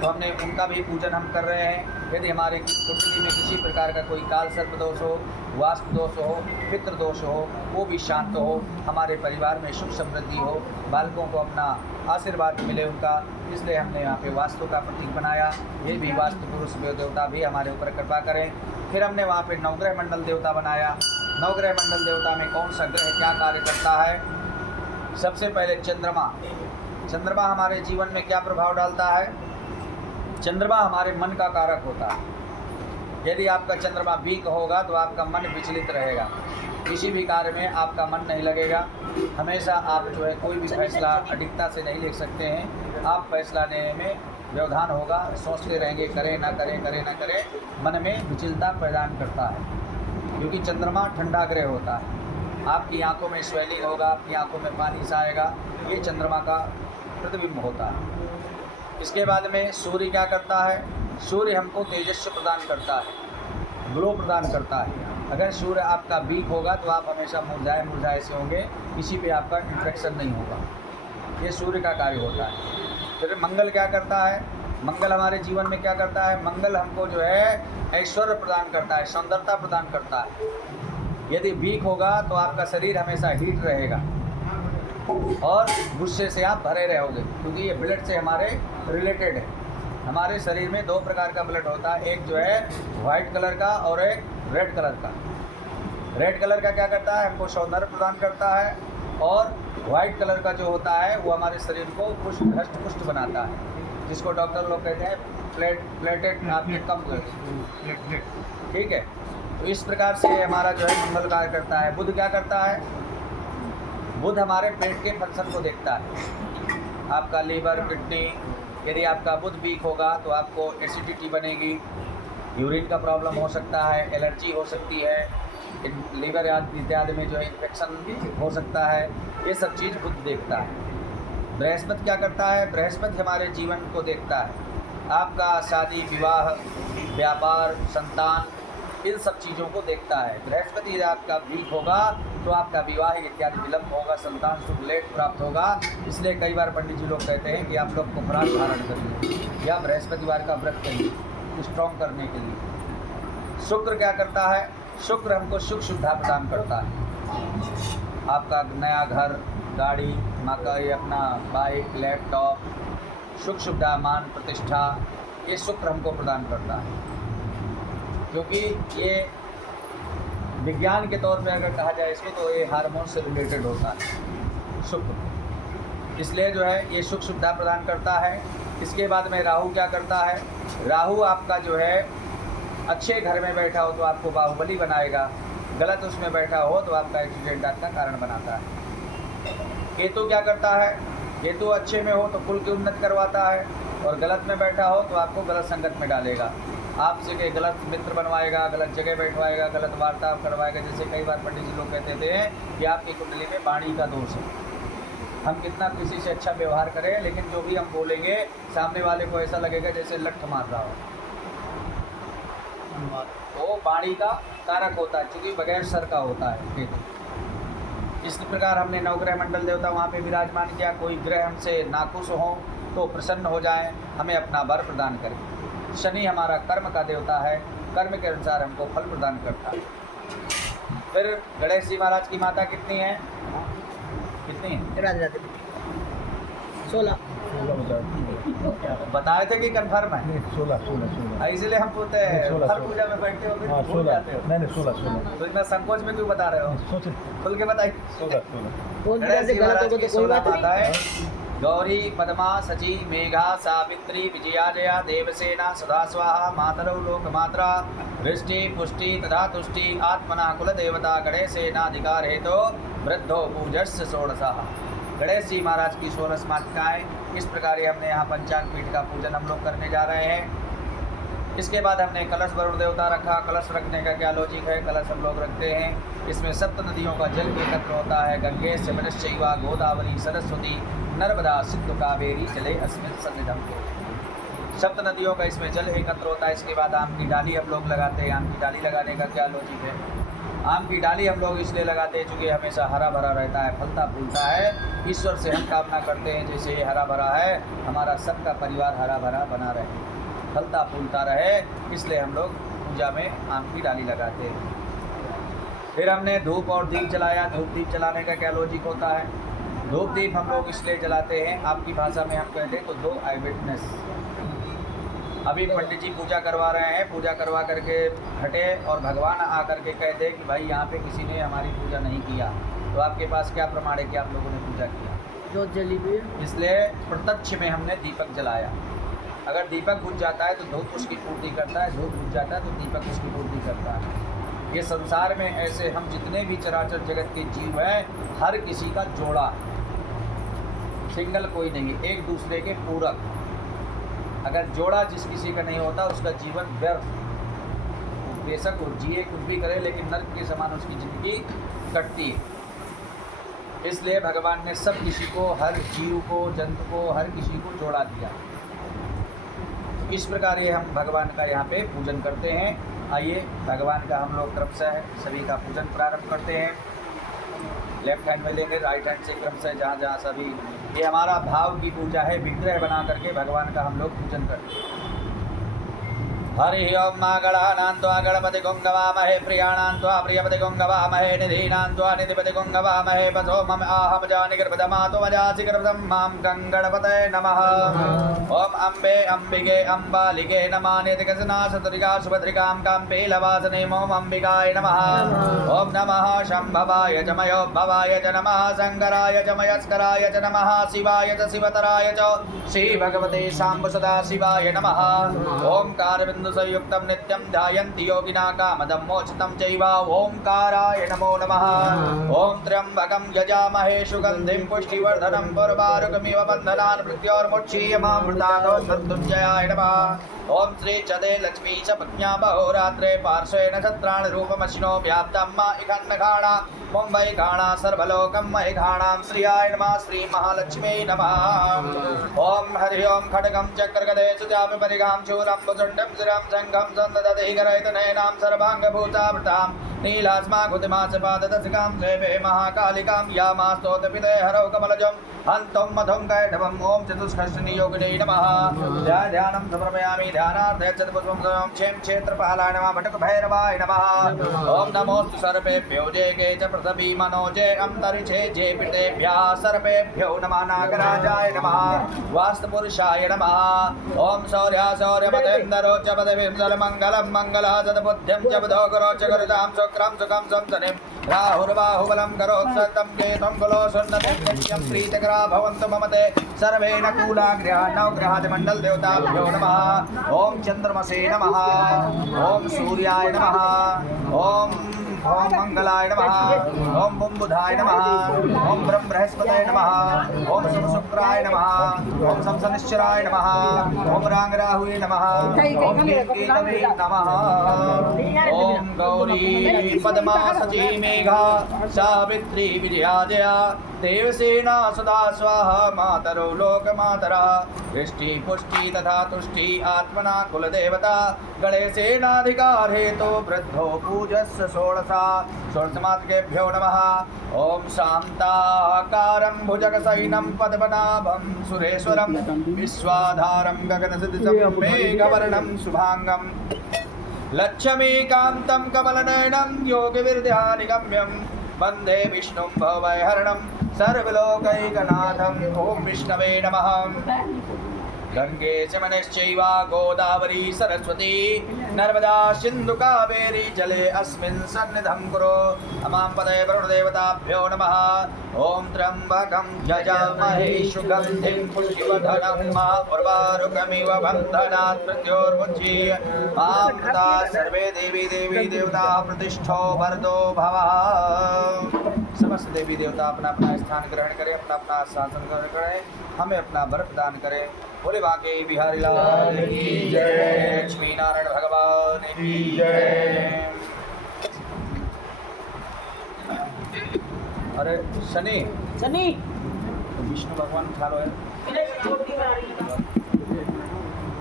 तो हमने उनका भी पूजन हम कर रहे हैं। यदि हमारे कुंडली में किसी प्रकार का कोई काल सर्प दोष हो, वास्तु दोष हो, पितृ दोष हो, वो भी शांत हो, हमारे परिवार में सुख समृद्धि हो, बालकों को अपना आशीर्वाद मिले उनका, इसलिए हमने यहाँ पे वास्तु का प्रतीक बनाया। ये भी वास्तु पुरुष देवता भी हमारे ऊपर कृपा करें। फिर हमने वहाँ पे नवग्रह मंडल देवता बनाया। नवग्रह मंडल देवता में कौन सा ग्रह क्या कार्य करता है? सबसे पहले चंद्रमा। चंद्रमा हमारे जीवन में क्या प्रभाव डालता है? चंद्रमा हमारे मन का कारक होता है। यदि आपका चंद्रमा वीक होगा तो आपका मन विचलित रहेगा, किसी भी कार्य में आपका मन नहीं लगेगा। हमेशा आप जो है कोई भी फैसला अधिकता से नहीं ले सकते हैं। आप फैसला लेने में व्यवधान होगा, सोचते रहेंगे करें ना करें, करें ना करें, मन में विचलता प्रदान करता है। क्योंकि चंद्रमा ठंडा ग्रह होता है। आपकी आंखों में स्वेलिंग होगा, आपकी आंखों में पानी सा आएगा, ये चंद्रमा का प्रतिबिंब होता है। इसके बाद में सूर्य क्या करता है? सूर्य हमको तेजस्व प्रदान करता है, ग्लो प्रदान करता है। अगर सूर्य आपका वीक होगा तो आप हमेशा मुरझाए मुरझाए से होंगे, किसी पे आपका इंट्रैक्शन नहीं होगा। ये सूर्य का कार्य होता है। फिर मंगल क्या करता है? मंगल हमारे जीवन में क्या करता है? मंगल हमको जो है ऐश्वर्य प्रदान करता है, सौंदर्यता प्रदान करता है। यदि वीक होगा तो आपका शरीर हमेशा हीट रहेगा और गुस्से से आप भरे रहोगे, क्योंकि ये ब्लड से हमारे रिलेटेड है। हमारे शरीर में दो प्रकार का ब्लड होता है, एक जो है वाइट कलर का और एक रेड कलर का। रेड कलर का क्या करता है? हमको सौंदर्य प्रदान करता है, और वाइट कलर का जो होता है वो हमारे शरीर को पुष्ट हष्ट पुष्ट बनाता है, जिसको डॉक्टर लोग कहते हैं प्लेटेट आपके कम कर। ठीक है, तो इस प्रकार से हमारा जो है मंगल कार्य करता है। बुध क्या करता है? बुध हमारे पेट के फंक्शन को देखता है। आपका लीवर, किडनी, यदि आपका बुध वीक होगा तो आपको एसिडिटी बनेगी, यूरिन का प्रॉब्लम हो सकता है, एलर्जी हो सकती है, लीवर इत्यादि में जो है इन्फेक्शन हो सकता है। ये सब चीज़ बुध देखता है। बृहस्पति क्या करता है? बृहस्पति हमारे जीवन को देखता है। आपका शादी, विवाह, व्यापार, संतान, इन सब चीज़ों को देखता है। बृहस्पति यदि आपका वीक होगा तो आपका विवाह इत्यादि विलम्ब होगा, संतान सुख लेट प्राप्त होगा। इसलिए कई बार पंडित जी लोग कहते हैं कि आप लोग कुफरान धारण करिए या बृहस्पतिवार का व्रत करिए स्ट्रॉन्ग करने के लिए। शुक्र क्या करता है? शुक्र हमको सुख सुविधा प्रदान करता है। आपका नया घर, गाड़ी, मकान, अपना बाइक, लैपटॉप, सुख सुविधा, मान प्रतिष्ठा, ये शुक्र हमको प्रदान करता है। क्योंकि ये विज्ञान के तौर पे अगर कहा जाए इसको तो ये हार्मोन से रिलेटेड होता है शुक्र, इसलिए जो है ये सुख सुविधा प्रदान करता है। इसके बाद में राहु क्या करता है? राहु आपका जो है अच्छे घर में बैठा हो तो आपको बाहुबली बनाएगा, गलत उसमें बैठा हो तो आपका एक्सीडेंट का कारण बनाता है। केतु क्या करता है? केतु अच्छे में हो तो कुल की उन्नति करवाता है, और गलत में बैठा हो तो आपको गलत संगत में डालेगा, आपसे के गलत मित्र बनवाएगा, गलत जगह बैठवाएगा, गलत वार्ता करवाएगा। जैसे कई बार पंडित जी लोग कहते थे कि आपकी कुंडली में वाणी का दोष है। हम कितना किसी से अच्छा व्यवहार करें, लेकिन जो भी हम बोलेंगे सामने वाले को ऐसा लगेगा जैसे लठ मार रहा हो। वो वाणी का कारक होता है, क्योंकि बगैर सर का होता है। इस प्रकार हमने नवग्रह मंडल देवता वहाँ पे विराजमान किया। कोई ग्रह हमसे नाखुश हो तो प्रसन्न हो जाए, हमें अपना वर प्रदान करें। शनि हमारा कर्म का देवता है, कर्म के अनुसार हमको फल प्रदान करता है। फिर गणेश जी महाराज की माता कितनी है? कितनी है? राधे राधे 16 बताए थे कि कंफर्म है? 16 इसलिए हम पूछते हैं हर पूजा में बैठते हो फिर भूल जाते हो। नहीं 16 तो इतना संकोच में क्यों बता रहे हो? सोच खुल के बताइए। 16 गणेश जी महाराज की 16 बात नहीं। माताएं गौरी, पद्मा, सची, मेघा, सावित्री, विजया, जया, देवसेना, सदा स्वाहा, मातरौ लोकमात्रा, वृष्टि पुष्टि तथा तुष्टि, आत्मना कुलदेवता गणेशेनाधिकार हेतु वृद्धो पूजस्य षोडशः। गणेश जी महाराज की 16 मातृकाएँ। इस प्रकार हमने यहाँ पंचांग पीठ का पूजन हम लोग करने जा रहे हैं। इसके बाद हमने कलश वरुण देवता रखा। कलश रखने का क्या लॉजिक है? कलश हम लोग रखते हैं, इसमें सप्त नदियों का जल एकत्र होता है। गंगे यमुनश्चैव गोदावरी सरस्वती नर्मदा सिंधु कावेरी जले अस्मिन् सन्निधम्। सप्त नदियों का इसमें जल एकत्र होता है। इसके बाद आम की डाली हम लोग लगाते हैं। आम की डाली लगाने का क्या लॉजिक है? आम की डाली हम लोग इसलिए लगाते हैं क्योंकि हमेशा हरा भरा रहता है, फलता फूलता है। ईश्वर से हम कामना करते हैं जैसे ये हरा भरा है, हमारा सबका परिवार हरा भरा बना रहे, फलता फूलता रहे, इसलिए हम लोग पूजा में आम की डाली लगाते हैं। फिर हमने धूप और दीप जलाया। धूप दीप जलाने का क्या लॉजिक होता है? धूप दीप हम लोग इसलिए जलाते हैं, आपकी भाषा में हम कहते हैं तो दो आई विटनेस। अभी पंडित जी पूजा करवा रहे हैं, पूजा करवा करके हटे और भगवान आकर के कह दे कि भाई यहाँ पे किसी ने हमारी पूजा नहीं किया, तो आपके पास क्या प्रमाण है कि आप लोगों ने पूजा किया? जोत जली हुई है। इसलिए प्रत्यक्ष में हमने दीपक जलाया। अगर दीपक बुझ जाता है तो धूप उसकी पूर्ति करता है, धूप बुझ जाता है तो दीपक उसकी पूर्ति करता है। ये संसार में ऐसे हम जितने भी चराचर जगत के जीव हैं, हर किसी का जोड़ा, सिंगल कोई नहीं, एक दूसरे के पूरक। अगर जोड़ा जिस किसी का नहीं होता उसका जीवन व्यर्थ, बेशक वो जिए कुछ भी करे लेकिन नर्क के समान उसकी ज़िंदगी कटती है। इसलिए भगवान ने सब किसी को, हर जीव को, जंतु को, हर किसी को जोड़ा दिया। इस प्रकार ये हम भगवान का यहाँ पे पूजन करते हैं। आइए भगवान का हम लोग क्रमशः सभी का पूजन प्रारंभ करते हैं। लेफ्ट हैंड में लेंगे, राइट हैंड से क्रमशः जहाँ जहाँ सभी, ये हमारा भाव की पूजा है। विग्रह बना करके भगवान का हम लोग पूजन करते हैं। हरि ओम मा गणानां त्वा गणपति गवामहे, प्रियाणां त्वा प्रियपति गवामहे, निधीनां त्वा निधिपति गवामहे, पशो मम आहम जानि गर्भदमातो मजासि गर्भदं मां गणपतये नमः। ओम अम्बे अम्बिके अम्बालिके नमः, निधिकसनासतुरिका सुभद्रिकां काम्पीलवासने ओम अम्बिकाय नमः। ओम नमः शम्भवाय च मयोद्भवाय च नमः, शङ्कराय च मयस्कराय च नमः, शिवाय च शिवतराय च श्रीभगवते साम्बसदा शिवाय नमः। ओंकार संयुक्तं नित्यं ध्यायन्ति योगिना कामदं मोक्षितं चैव। ओंकाराय नमो नमः। ओम त्र्यंबकं यजामहे सुगन्धिं पुष्टिवर्धनं पुर्वारुकमिव बन्धनान् मृत्योर्मुक्षीयमामृतात् मृत्युञ्जयाय नमः। ओम श्री चदे लक्ष्मी च पत्न्या बहुरात्रे पार्श्वे नक्षत्राणि रूपमशिनो व्याप्तं मा इखन्नखाणा मुंबई खाणा सर्वलोकं महिघाणां श्रियाय नमः, श्री महालक्ष्मी नमः। ओम हरि ओम खड्गं चक्रगदे सुजामि परिगां शूलं भुजण्डं शिरं शङ्खं सन्ददति गरैतनयनां सर्वाङ्गभूतावृतां नीलास्मा घुतिमासपाददशिकां सेवे महाकालिकां यामास्तोतपिते हरौ कमलजं हन्तुं मधुं कैढवम्। ओम चतुष्षष्टिनी योगिने नमः। ध्यानं समर्पयामि। ध्यानार्थे चतुष्पुंसं क्षेम क्षेत्रपालाय नमः, भटक भैरवाय नमः। ओम नमोस्तु सर्पेभ्यो जेके च पृथ्वी मनोजे अंतरिक्षे जे पितेभ्यः सर्पेभ्यो नमः। नागराजाय नमः, वास्तुपुरुषाय नमः। ओम शौर्या शौर्यपतेन्दरो च पदविंसल मंगलं मंगलः सद्बुद्धिं च बुधो गुरो च गुरुतां शुक्रं सुखं संसनिं राहुर्बाहुबलं करोत्सतं केतं कुलो सुन्नतिं नित्यं प्रीतिकरा भवन्तु मम ते सर्वे नकुलाग्रहा नवग्रहादिमण्डल देवताभ्यो नमः। ओम चंद्रमसे नमः। ओम सूर्याय नमः। ओम मंगलाय नमः। ओम बुधबुधाय नमः। ओम ब्रह्म बृहस्पतये नमः। ओम शुक्राय नमः। ओम शनिश्चराय नमः। ओम रांगराहुवे नमः। ओम केतवे नमः। ओम गौरी पद्मा सची मेघा सावित्री विजया जया देवसेना सदा स्वाहा मातरो लोकमातरा दृष्टि पुष्टि तथा तुष्टि आत्मना कुलदेवता गणेशेनाधिकार हेतु वृद्धो पूजस्य षोडशा षोडशमातृकेभ्यो नमः। ओम शान्ताकारं भुजगशयनं पद्मनाभं सुरेश्वरं विश्वाधारं गगनसदृशं मेघवर्णं शुभांगं लक्ष्मीकान्तं कमलनयनं योगिविद्यानिगम्यं वन्दे विष्णुं भवभयहरणं सर्वलोकैकनाथं। ओम विष्णवे नमः। गंगे चमनश्चैव गोदावरी सरस्वती नर्मदा सिंधु कावेरी जले अस्मिन् सन्निधं कुरु। अमां पदे वरुणदेवताभ्यो नमः। ओम त्र्यंबकं यजामहे सुगन्धिं पुष्टिवर्धनं उर्वारुकमिव बन्धनात् मृत्योर्मुक्षीयमामृता सर्वे देवी देवता प्रतिष्ठो वरदो भवः। समस्त देवी देवता अपना अपना स्थान ग्रहण करें, अपना अपना शासन ग्रहण करें, हमें अपना वर प्रदान करें। बोले बाके बिहारी लाल की जय, लक्ष्मी नारायण भगवान की जय। अरे शनि शनि विष्णु भगवान खा लो है।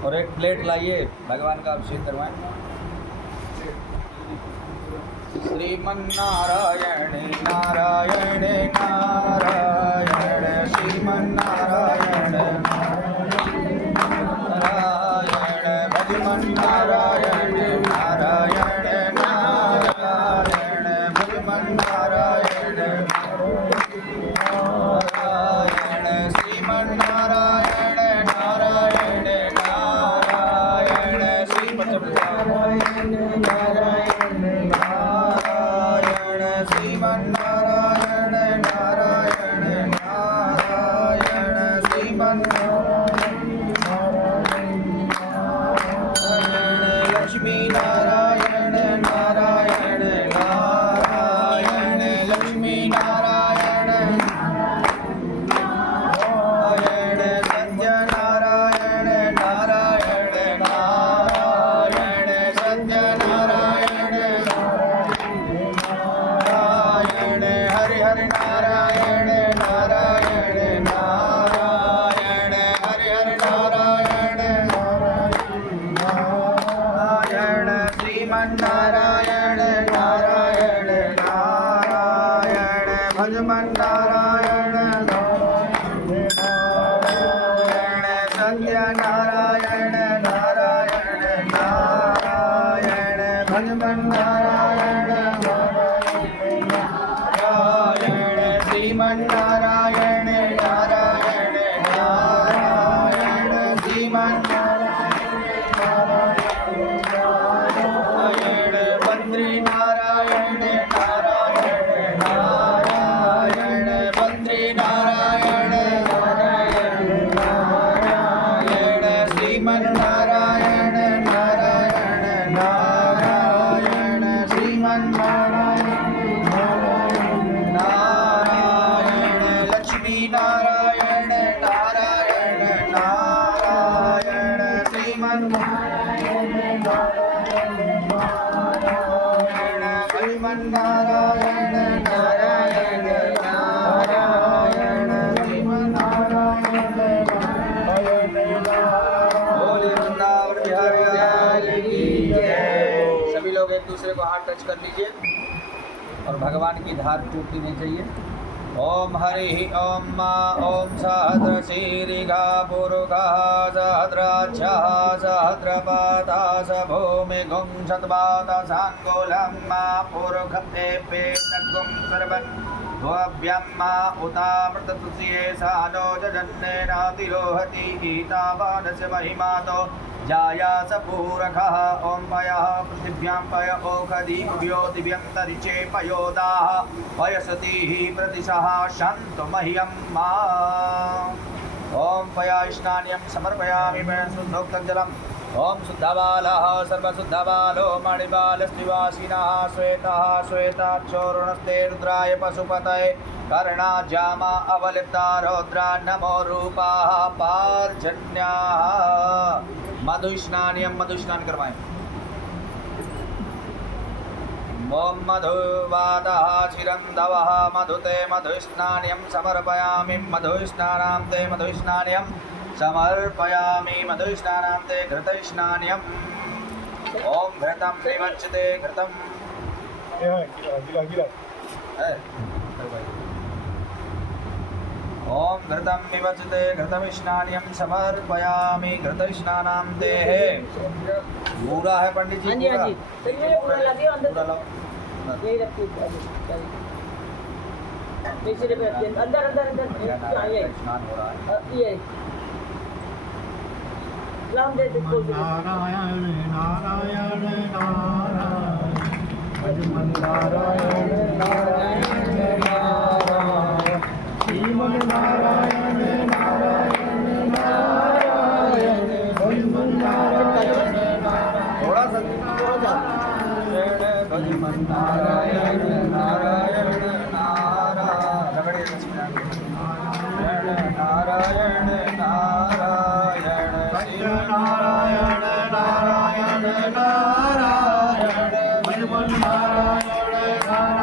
और एक प्लेट लाइए, भगवान का अभिषेक करवाएं। श्रीमन्नारायण नारायण नारायण श्रीमन्नारायण नारायण भजमन्नारायण नारायण नारायण भजमन्नारायण नारायण श्रीमन्नारायण नारायण नारायण श्रीमन्नारायण नारायण श्रीमन्नारायण नारायण नारायण श्रीमन्नारायण लक्ष्मी नारायण नारायण नारायण लक्ष्मी नारायण नारायण सत्यनारायण नारायण नारायण सत्यनारायण नारायण हरि हरि नारायण नारायण नारायण हरि हरि नारायण नारायण श्रीमन्नारायण नारायण नारायण भजमन्नारायण नारायण सत्यनारायण नारायण नारायण भजमन्नारायण नारायण श्रीमन्नारायण नारायण नारायण श्रीमन्नारायण बद्री नारायण नारायण नारायण बद्री नारायण नारायण नारायण श्रीमन्नारायण नारायण नारायण श्रीमन्नारायण नारायण लक्ष्मी नारायण नारायण नारायण श्रीमन्नारायण नारायण श्रीमन्नारायण नारायण नारायण श्रीमन्नारायण बोले वृंदावन बिहारी लाल की जय। सभी लोग एक दूसरे को हाथ टच कर लीजिए और भगवान की धार टूटनी नहीं चाहिए। ओम हरि ओम मा ओम सहद्र शीरिगा पुरुगा सहद्राक्षा सहद्रपाता स भूमि गुं शतपाता सांगोलं मा पुरुखप्ते पेतगुं सर्वन् भुवभ्यं मा उतामृततुस्ये सानो जजन्नेनातिरोहति गीतावानस्य महिमातो जाया स पूरखः ओं पयः पृथिव्यां पय ओखदीभ्यो दिव्यन्तरिचे पयोदाः पयसतीः प्रतिशः शन्तु मह्यं मा ओं पया स्नान्यं समर्पयामि शुद्धोक्तं जलम् ओं शुद्धबालः सर्वशुद्धबालो मणिबालस्त्रिवासिनः श्वेतः श्वेताक्षोरुणस्ते रुद्राय पशुपतये कर्णाजामा अवलिप्ता रौद्रा नमो रूपाः पार्जन्याः मधुस्नानियं मधुस्नान करवाएं। ओम मधुवातः चिरंदवः मधुते मधुस्नानियं समर्पयामि मधुस्नानां ते मधुस्नानियं समर्पयामि मधुस्नानां ते घृतस्नानियम् ओम घृतं निमज्जते घृतं ओम घृतं निमज्जते घृतस्नानियं समर्पयामि घृतस्नानां ते पूरा है पंडित जी। हाँ जी, हाँ जी। तो ये पूरा लगे अंदर पूरा लाओ। यही रखिए नीचे पे रखिए अंदर अंदर अंदर ये स्नान हो रहा है। ये लाम दे दो नारायण नारायण नारायण भजमन्नारायण नारायण नारायण श्रीमन्नारायण नारायण नारायण भजमन्नारायण थोड़ा सा भजमन्नारायण नारायण नारायण नारायण नारायण सत्यनारायण नारायण नारायण भजमन्नारायण नारायण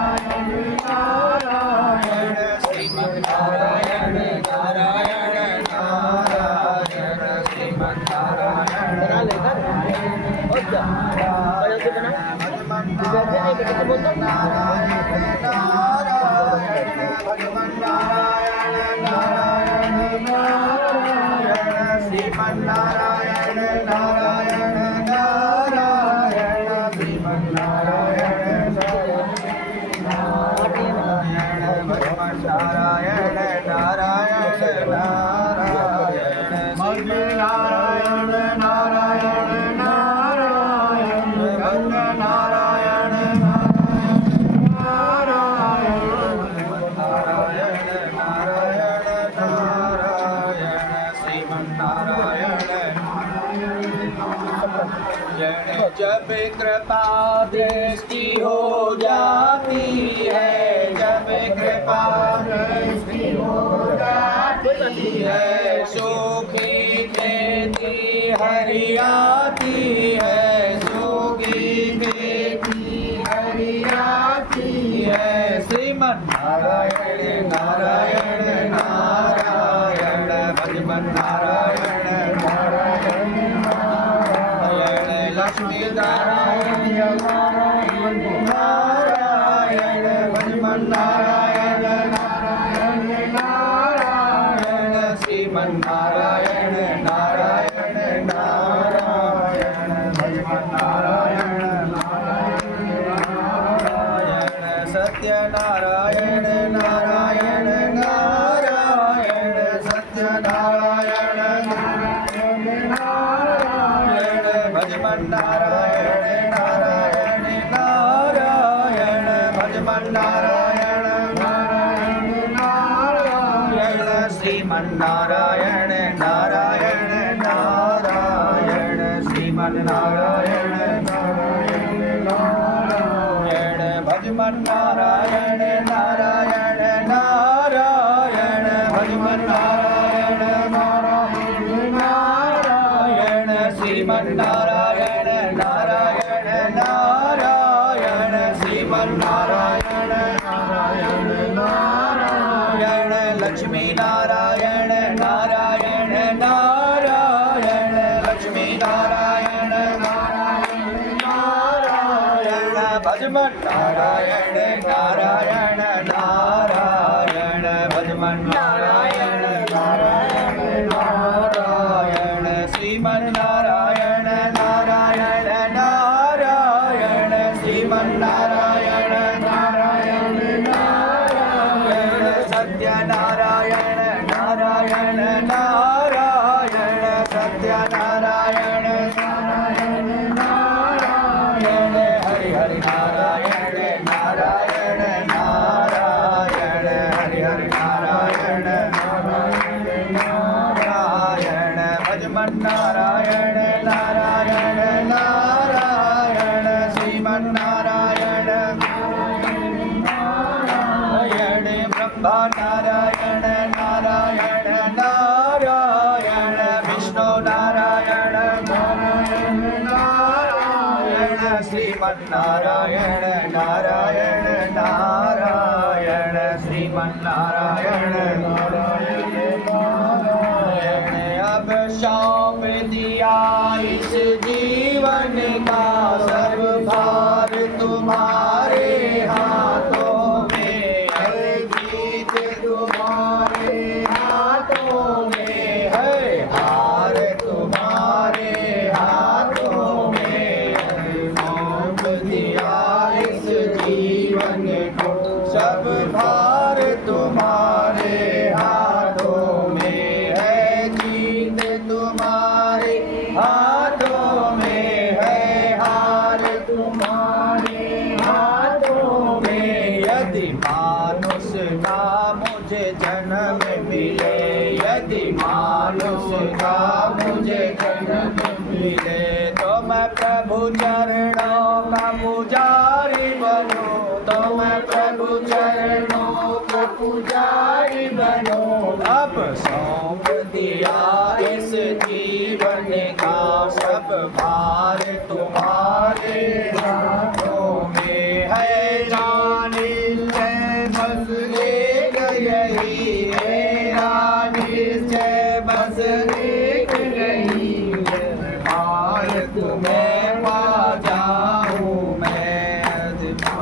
नहीं बेटे तो बोल दो जब कृपा दृष्टि हो जाती है, जब कृपा दृष्टि हो जाती है, सूखी खेती हरियाती है, सूखी खेती हरियाती है। श्रीमन नारायण नारायण नारायण भजमन नारायण नारायण लक्ष्मी नारायण नारायण नारायण भजमन नारायण नारायण नारायण श्रीमन नारायण नारायण नारायण भजमन नारायण नारायण सत्य नारायण नारायण नारायण सत्य नारायण भजमन नारायण नारायण नारायण भजमन नारायण नारायण नारायण श्रीमन नारायण नारायण नारायण श्रीमन नारायण नारायण नारायण भजमन नारायण नारायण नारायण भजमन नारायण नारायण नारायण श्रीमन नारायण नारायण नारायण श्रीमन नारायण नारायण नारायण लक्ष्मी नारायण नारायण नारायण लक्ष्मी नारायण नारायण नारायण भजमन नारायण नारायण नारायण भजमन नारायण नारायण नारायण श्रीमन नारायण नारायण नारायण श्रीमन नारायण नारायण नारायण सत्य नारायण नारायण नारायण सत्य नारायण नारायण नारायण हरि हरि नारायण नारायण नारायण हरि हरि नारायण नारायण नारायण भजमन नारायण नारायण नारायण श्रीमन नारायण नारायण ब्रह्मा नारायण नारायण नारायण विष्णु नारायण नारायण नारायण श्रीमन नारायण नारायण नारायण श्रीमन नारायण नारायण नारायण अब सौंप दिया इस जीवन का सब भार तुम्हारे हाथों में है, जीत तुम्हारे हाथों में है, हार तुम्हारे हाथों में सौंप दिया इस जीवन को सब भार तुम्हारे हाथों में है, जीत तुम्हारे हाथों में है, हार तुम्हारे हाथों में। यदि मानुष का मुझे जन्म मिले, यदि मानुष का मुझे जन्म मिले, तो मैं प्रभु चरणों का पुजारी बनूं, तो मैं प्रभु चरणों का पुजारी बनूं। अब सौंप दिया इस जीवन का सब भार तुम्हारे हाथों में है, जाने से बस एक यही मेरा निश्चय बस एक यही भार तुम्हें पा जाऊं मैं,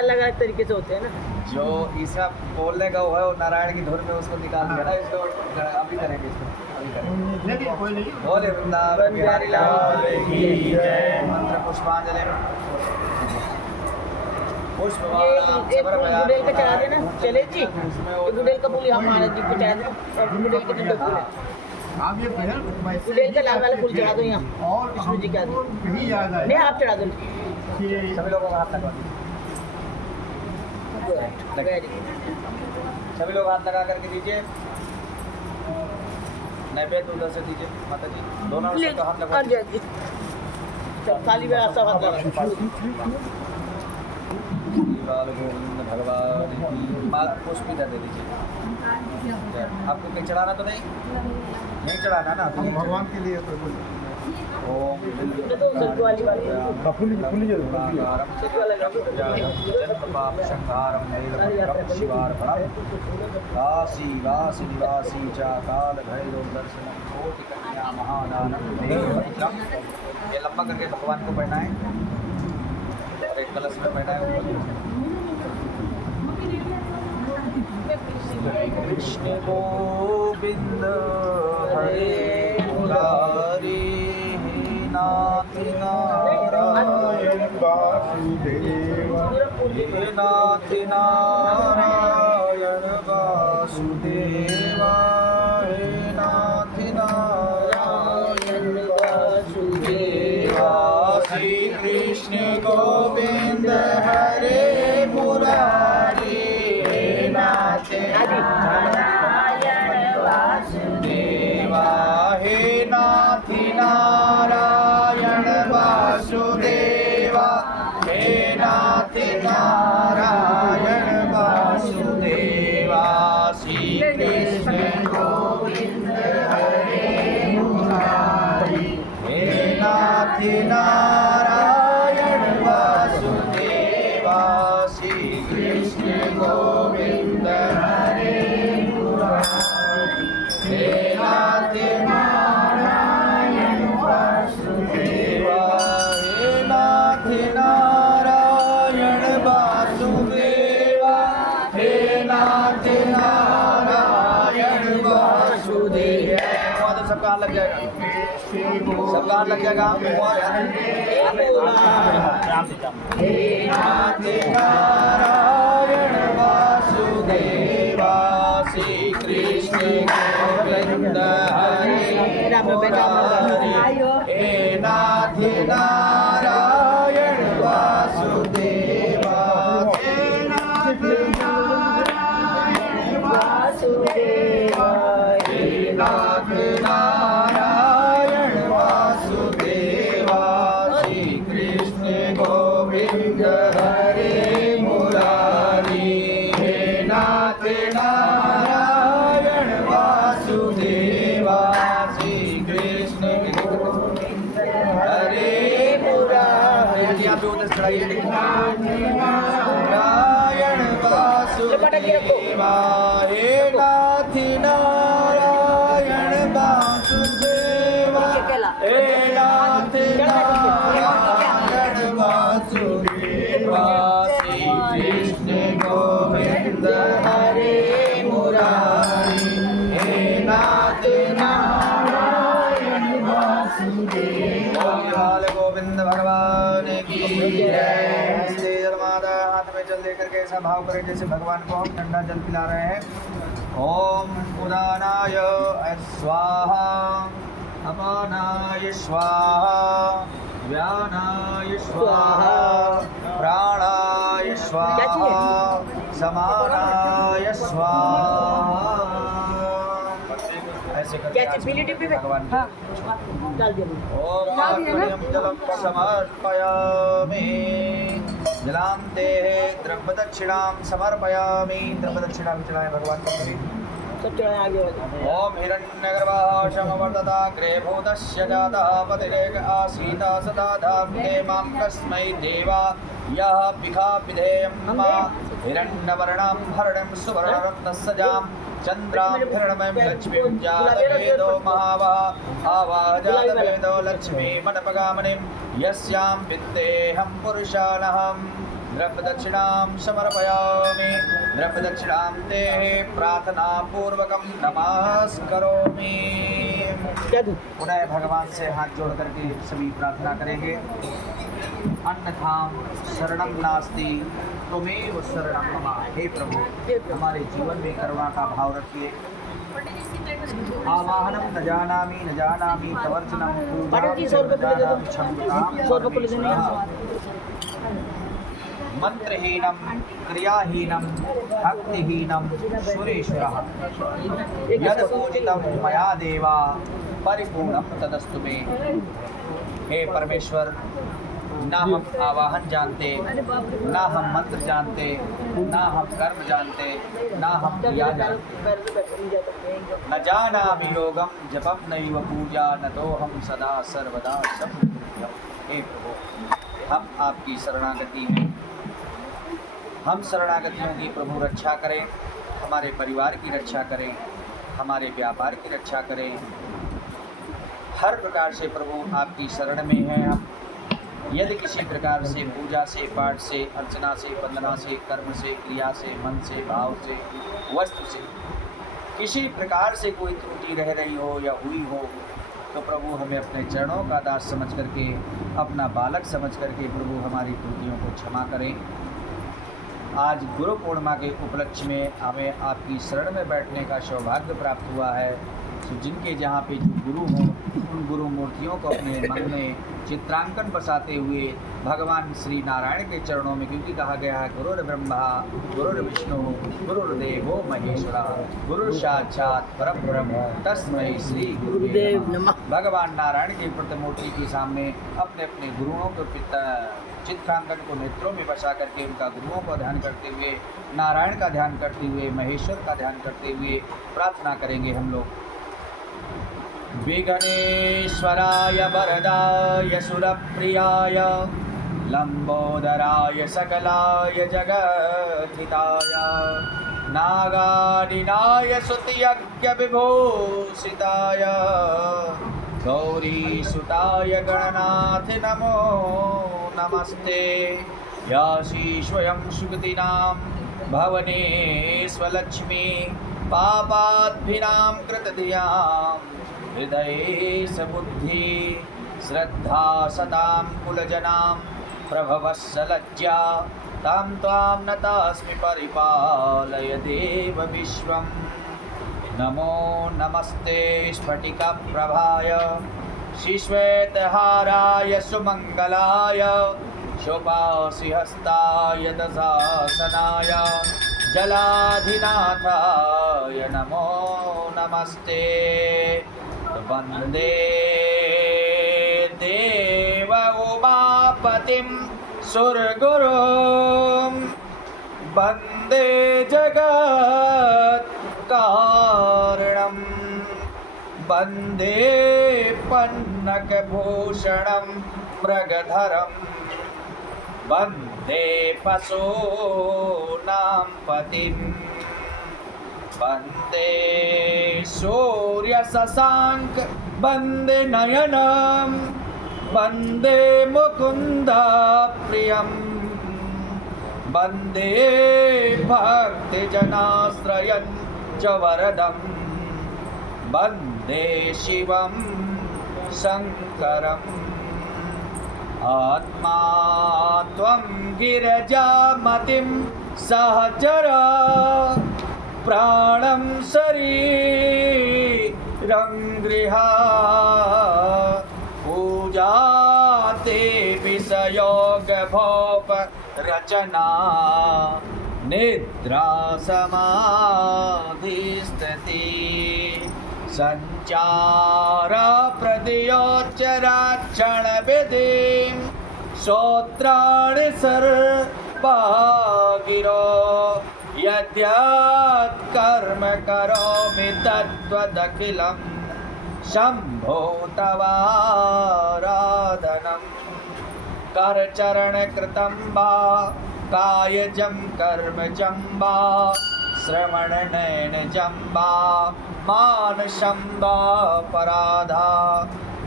अलग अलग तरीके से होते हैं ना। जो इसका बोलने का वो है वो नारायण की धुन में उसको निकाल दिया ना, इसको अभी करेंगे, इसको अभी करेंगे। नहीं कोई नहीं। बोले वृंदावन बिहारी लाल की जय। मंत्र पुष्पांजलि एक गुडेल का चढ़ा देना चले जी, गुडेल का फूल यहाँ महाराज जी को चढ़ा देना, और गुडेल के दो फूल है। आप ये पहल गुडेल का लाल वाला फूल चढ़ा दो यहाँ, और विष्णु जी का दो। यही याद आए नहीं आप चढ़ा दो। कि सभी लोगों का हाथ लगा दीजिए, सभी लोग हाथ लगा करके दीजिए। नैवेद्य उधर से दीजिए माता जी, दोनों सबका हाथ लगा दीजिए। थाली में ऐसा हाथ लगा। गोविंद भगवान की माला पुष्प इधर दे दीजिए। आपको कहीं चढ़ाना तो नहीं चढ़ाना ना, तो भगवान के लिए कोई बोल ओम सरको वाली वाली पाप संहारम नीलकंठम शिवार्पणम काशी वासी निवासी च काल भैरव दर्शनम कोटि कन्या महादानम देवत्रम। ये लंबा करके भगवान को पहनाएं और एक कलश में पहनाएं। कृष्ण गोविंद हरे मुरारी नाथ नारायण वासुदेव, हे नाथ नारायण वासुदेव, हे नाथ नारायण वासुदेव। श्री कृष्ण गोविंद हरे मुरारी, हे नाथ नारायण वासुदेव, हे नाथ नारायण वासुदेव, हे नाथ नारायण वासुदेव। श्री कृष्ण गोविंद हरे मुरारी, हे नाथ नारायण वासुदेव, श्री कृष्ण गोविंद हरे मुरारी, हे नाथ नारायण वासुदेव, हे नाथ नारायण वासुदेव, हे नाथ नारायण वासुदेव। सबका हाथ लग जाएगा, सबका हाथ लग जाएगा। हे नाथ नारायण वासुदेव, श्री कृष्ण गोविंद हरे मुरारी, हे नाथ नारायण वासुदेव, हे नाथ नारायण वासुदेव, हे नाथ नारायण वासुदेव। श्री कृष्ण गोविंद हरे मुरारी, हे नाथ नारायण वासुदेव, श्री कृष्ण गोविंद हरे मुरारी। आप लोग चढ़ाइए। नारायण वासुदेव, हे नाथ नारायण वासुदेव, हे नाथ नारायण वासुदेव। श्री कृष्ण गोविंद हरे मुरारी, हे नाथ नारायण वासुदेव। गोविंद भगवान की जय। श्री माता हाथ में जल लेकर के ऐसा भाव करें जैसे भगवान को हम ठंडा जल पिला रहे हैं। ओम उदानाय स्वाहा, अपानाय स्वाहा, व्यानाय स्वाहा, प्राणाय स्वाहा, समानाय स्वाहा। ऐसे करके भगवान डाल दिया। ओम आत्मनियम जलम समर्पयामि, जलांते द्रव्य दक्षिणाम समर्पयामि। द्रव्य दक्षिणा भी चढ़ाएं भगवान को। सब चढ़ाए आगे वाले। ओम हिरण्यगर्भः समवर्तताग्रे भूतस्य जातः पतिरेक आसीत सदा धाम्ने मां तस्मै देवा यः पिखा विधेयं नमः। हिरण्यवर्णां हरणं सुवर्णरत्नसजां चन्द्रां हिरण्मयं लक्ष्मीं जातवेदो महावः आवाहजातवेदो लक्ष्मीमनपगामिनीं यस्यां विद्येऽहं पुरुषानहम्। द्रव्यदक्षिणां समर्पयामि। द्रव्यदक्षिणां ते प्रार्थनापूर्वकं नमस्करोमि। क्या दूं? पुनः भगवान से हाथ जोड़ करके सभी प्रार्थना करेंगे। अन्यथा शरणं नास्ति त्वमेव शरणं मम। हे प्रभु, हमारे जीवन में करुणा का भाव रखिए। आवाहनम न जानामि प्रवर्तनम पाठक जी 100 रुपये दे दो। 100 रुपये ले लेना। मंत्रहीनम क्रियाहीनम भक्तिहीनम सुरेश्वरः यद पूजितम मया देवा परिपूर्णम तदस्तु मे। हे परमेश्वर, ना हम आवाहन जानते, ना हम मंत्र जानते, ना हम कर्म जानते, ना हम क्रिया जानते। न जानामि योगम जपम नैव पूजा न तो हम सदा सर्वदा संपूज्यम्। हे प्रभु, हम आपकी शरणागति में, हम शरणागतियों की प्रभु रक्षा करें, हमारे परिवार की रक्षा करें, हमारे व्यापार की रक्षा करें। हर प्रकार से प्रभु आपकी शरण में हैं हम। यदि किसी प्रकार से पूजा से, पाठ से, अर्चना से, वंदना से, कर्म से, क्रिया से, मन से, भाव से, वस्तु से किसी प्रकार से कोई त्रुटि रह रही हो या हुई हो, तो प्रभु हमें अपने चरणों का दास समझ करके, अपना बालक समझ करके प्रभु हमारी त्रुटियों को क्षमा करें। आज गुरु पूर्णिमा के उपलक्ष्य में हमें आपकी शरण में बैठने का सौभाग्य प्राप्त हुआ है। तो जिनके जहाँ पे जो गुरु हों, उन गुरु मूर्तियों को अपने मन में चित्रांकन बसाते हुए भगवान श्री नारायण के चरणों में, क्योंकि कहा गया है गुरुर् ब्रह्मा गुरुर्विष्णु गुरुर्देवो महेश्वरा गुरु साक्षात परब्रह्म तस्मै श्री गुरुदेव नमः। भगवान नारायण की प्रतिमूर्ति के सामने अपने अपने गुरुओं के चित्रांकन को नेत्रों में बसा करके उनका गुरुओं का ध्यान करते हुए, नारायण का ध्यान करते हुए, महेश्वर का ध्यान करते हुए प्रार्थना करेंगे हम लोग। विघ्नेश्वराय वरदाय सुरप्रियाय लंबोदराय सकलाय जगद्धिताय नागादिनाय स्तुत्यज्ञ विभूषिताय गौरीसुताय गणनाथ नमो नमस्ते। यासी स्वयं सुगतिनां भवने स्वलक्ष्मी पापाद्भिनां कृतधियां हृदये सबुद्धि श्रद्धा सतां कुलजनां प्रभवस्सलज्जा तां त्वां नतास्मि परिपालय देव विश्वम्। नमो नमस्ते स्फटिकप्रभाय श्रीश्वेतहाराय सुमङ्गलाय शोभासिहस्ताय दशासनाय जलाधिनाथाय नमो नमस्ते। वन्दे देव उमापतिं सुरगुरुं वन्दे जगत्कारणं वन्दे पन्नगभूषणं मृगधरं वन्दे पशूनां पतिं वन्दे सूर्यशशाङ्क वन्दे नयनं वन्दे मुकुन्दप्रियं वन्दे भक्तजनाश्रयं च वरदं वन्दे शिवं शङ्करम्। आत्मा त्वं गिरिजामतिं सहचरा प्राणं शरीरं गृहा पूजा ते विषयोगभोप रचना निद्रा समाधिस्थिति संचार प्रदयोच्चराक्षण विधिं श्रोत्राणि सर्वागिरो यद्यत् कर्म करोमि तद्वदखिलं शम्भो तवाराधनम्। करचरणकृतं वा कायजं कर्मजं वा श्रवणनयनजं वा मानसं वा पराधा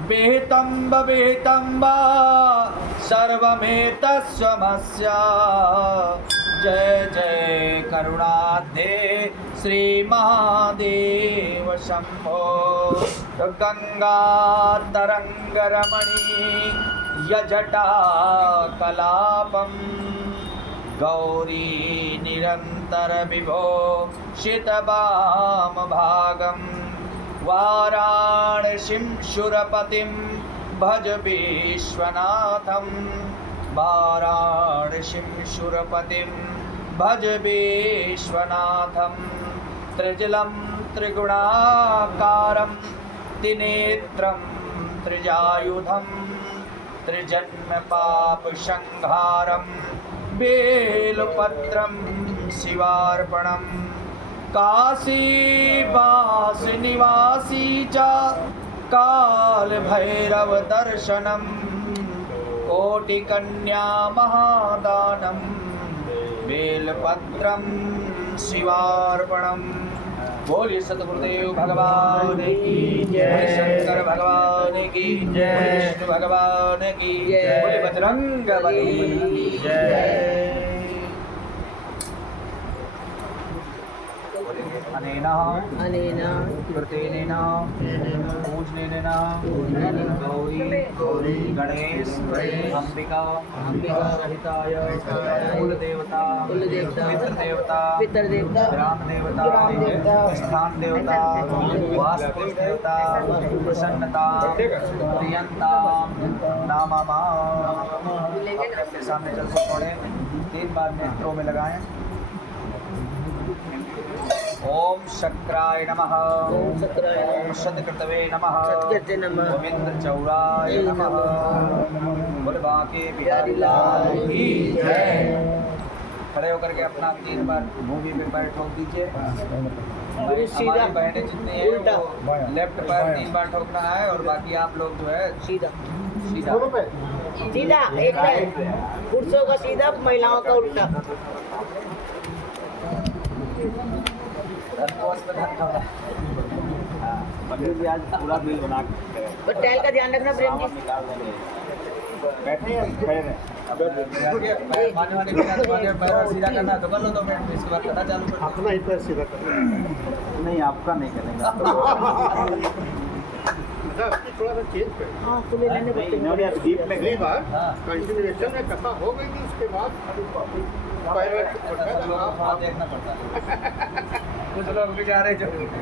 विहितं विहितं वा सर्वमेतस्वमस्य जय जय करुणाब्धे श्री महादेव शंभो गंगा तरंगरमणी यजटा कलापम गौरी निरंतर विभो शितवाम भागम वाराणसीं शूरपतिं भज विश्वनाथं वाराणसीं शूरपतिं भज विश्वनाथं त्रिजलं त्रिगुणाकारं त्रिनेत्रं त्रिजायुधं त्रिजन्म पापसंहारं बेलपत्रं शिवार्पणम् काशीवासनिवासी च कालभैरव दर्शनम कोटिकन्या महादानम बेलपत्रम शिवार्पणम। बोलिए सतगुरुदेव भगवान की जय, शंकर भगवान की जय, विष्णु भगवान की जय, बोले बजरंगबली की जय। अनेना अनेना कृतेनेन पूजनेन गौरी गणेश अंबिका सहिताय कुलदेवता पितृदेवता ग्राम देवता स्थान देवता वास्तु देवता प्रसन्नता प्रियंता नामा अपने सामने जल को छोड़े 3 बार नेत्रों में लगाएं। ओम शक्राय नमः, ओम शक्राय नमः, ओम सदकृतवे नमः, सदकृते नमः, गोविंद चौराय नमः, बोल बाके बिहारी लाल की जय। खड़े होकर के अपना 3 बार भूमि पे पैर ठोक दीजिए। हमारी बहनें जितनी हैं वो लेफ्ट पैर 3 बार ठोकना है और बाकी आप लोग जो है सीधा सीधा सीधा एक पैर, पुरुषों का सीधा, महिलाओं का उल्टा। आज पूरा बिल बना के पर टैल का ध्यान रखना प्रेम जी। बैठे हैं खड़े हैं माने वाले पैर सीधा करना है तो कर लो 2 मिनट में, इसके बाद कथा चालू कर अपना ही पैर सीधा करना नहीं आपका नहीं करेंगे थोड़ा सा चेंज कर। हाँ तो ले लेने पड़ते हैं। अगली बार हाँ। कंटिन्यूएशन में कथा हो गई थी, उसके बाद पैर सब लोगों को हाथ देखना पड़ता है। कुछ लोग बेचारे जो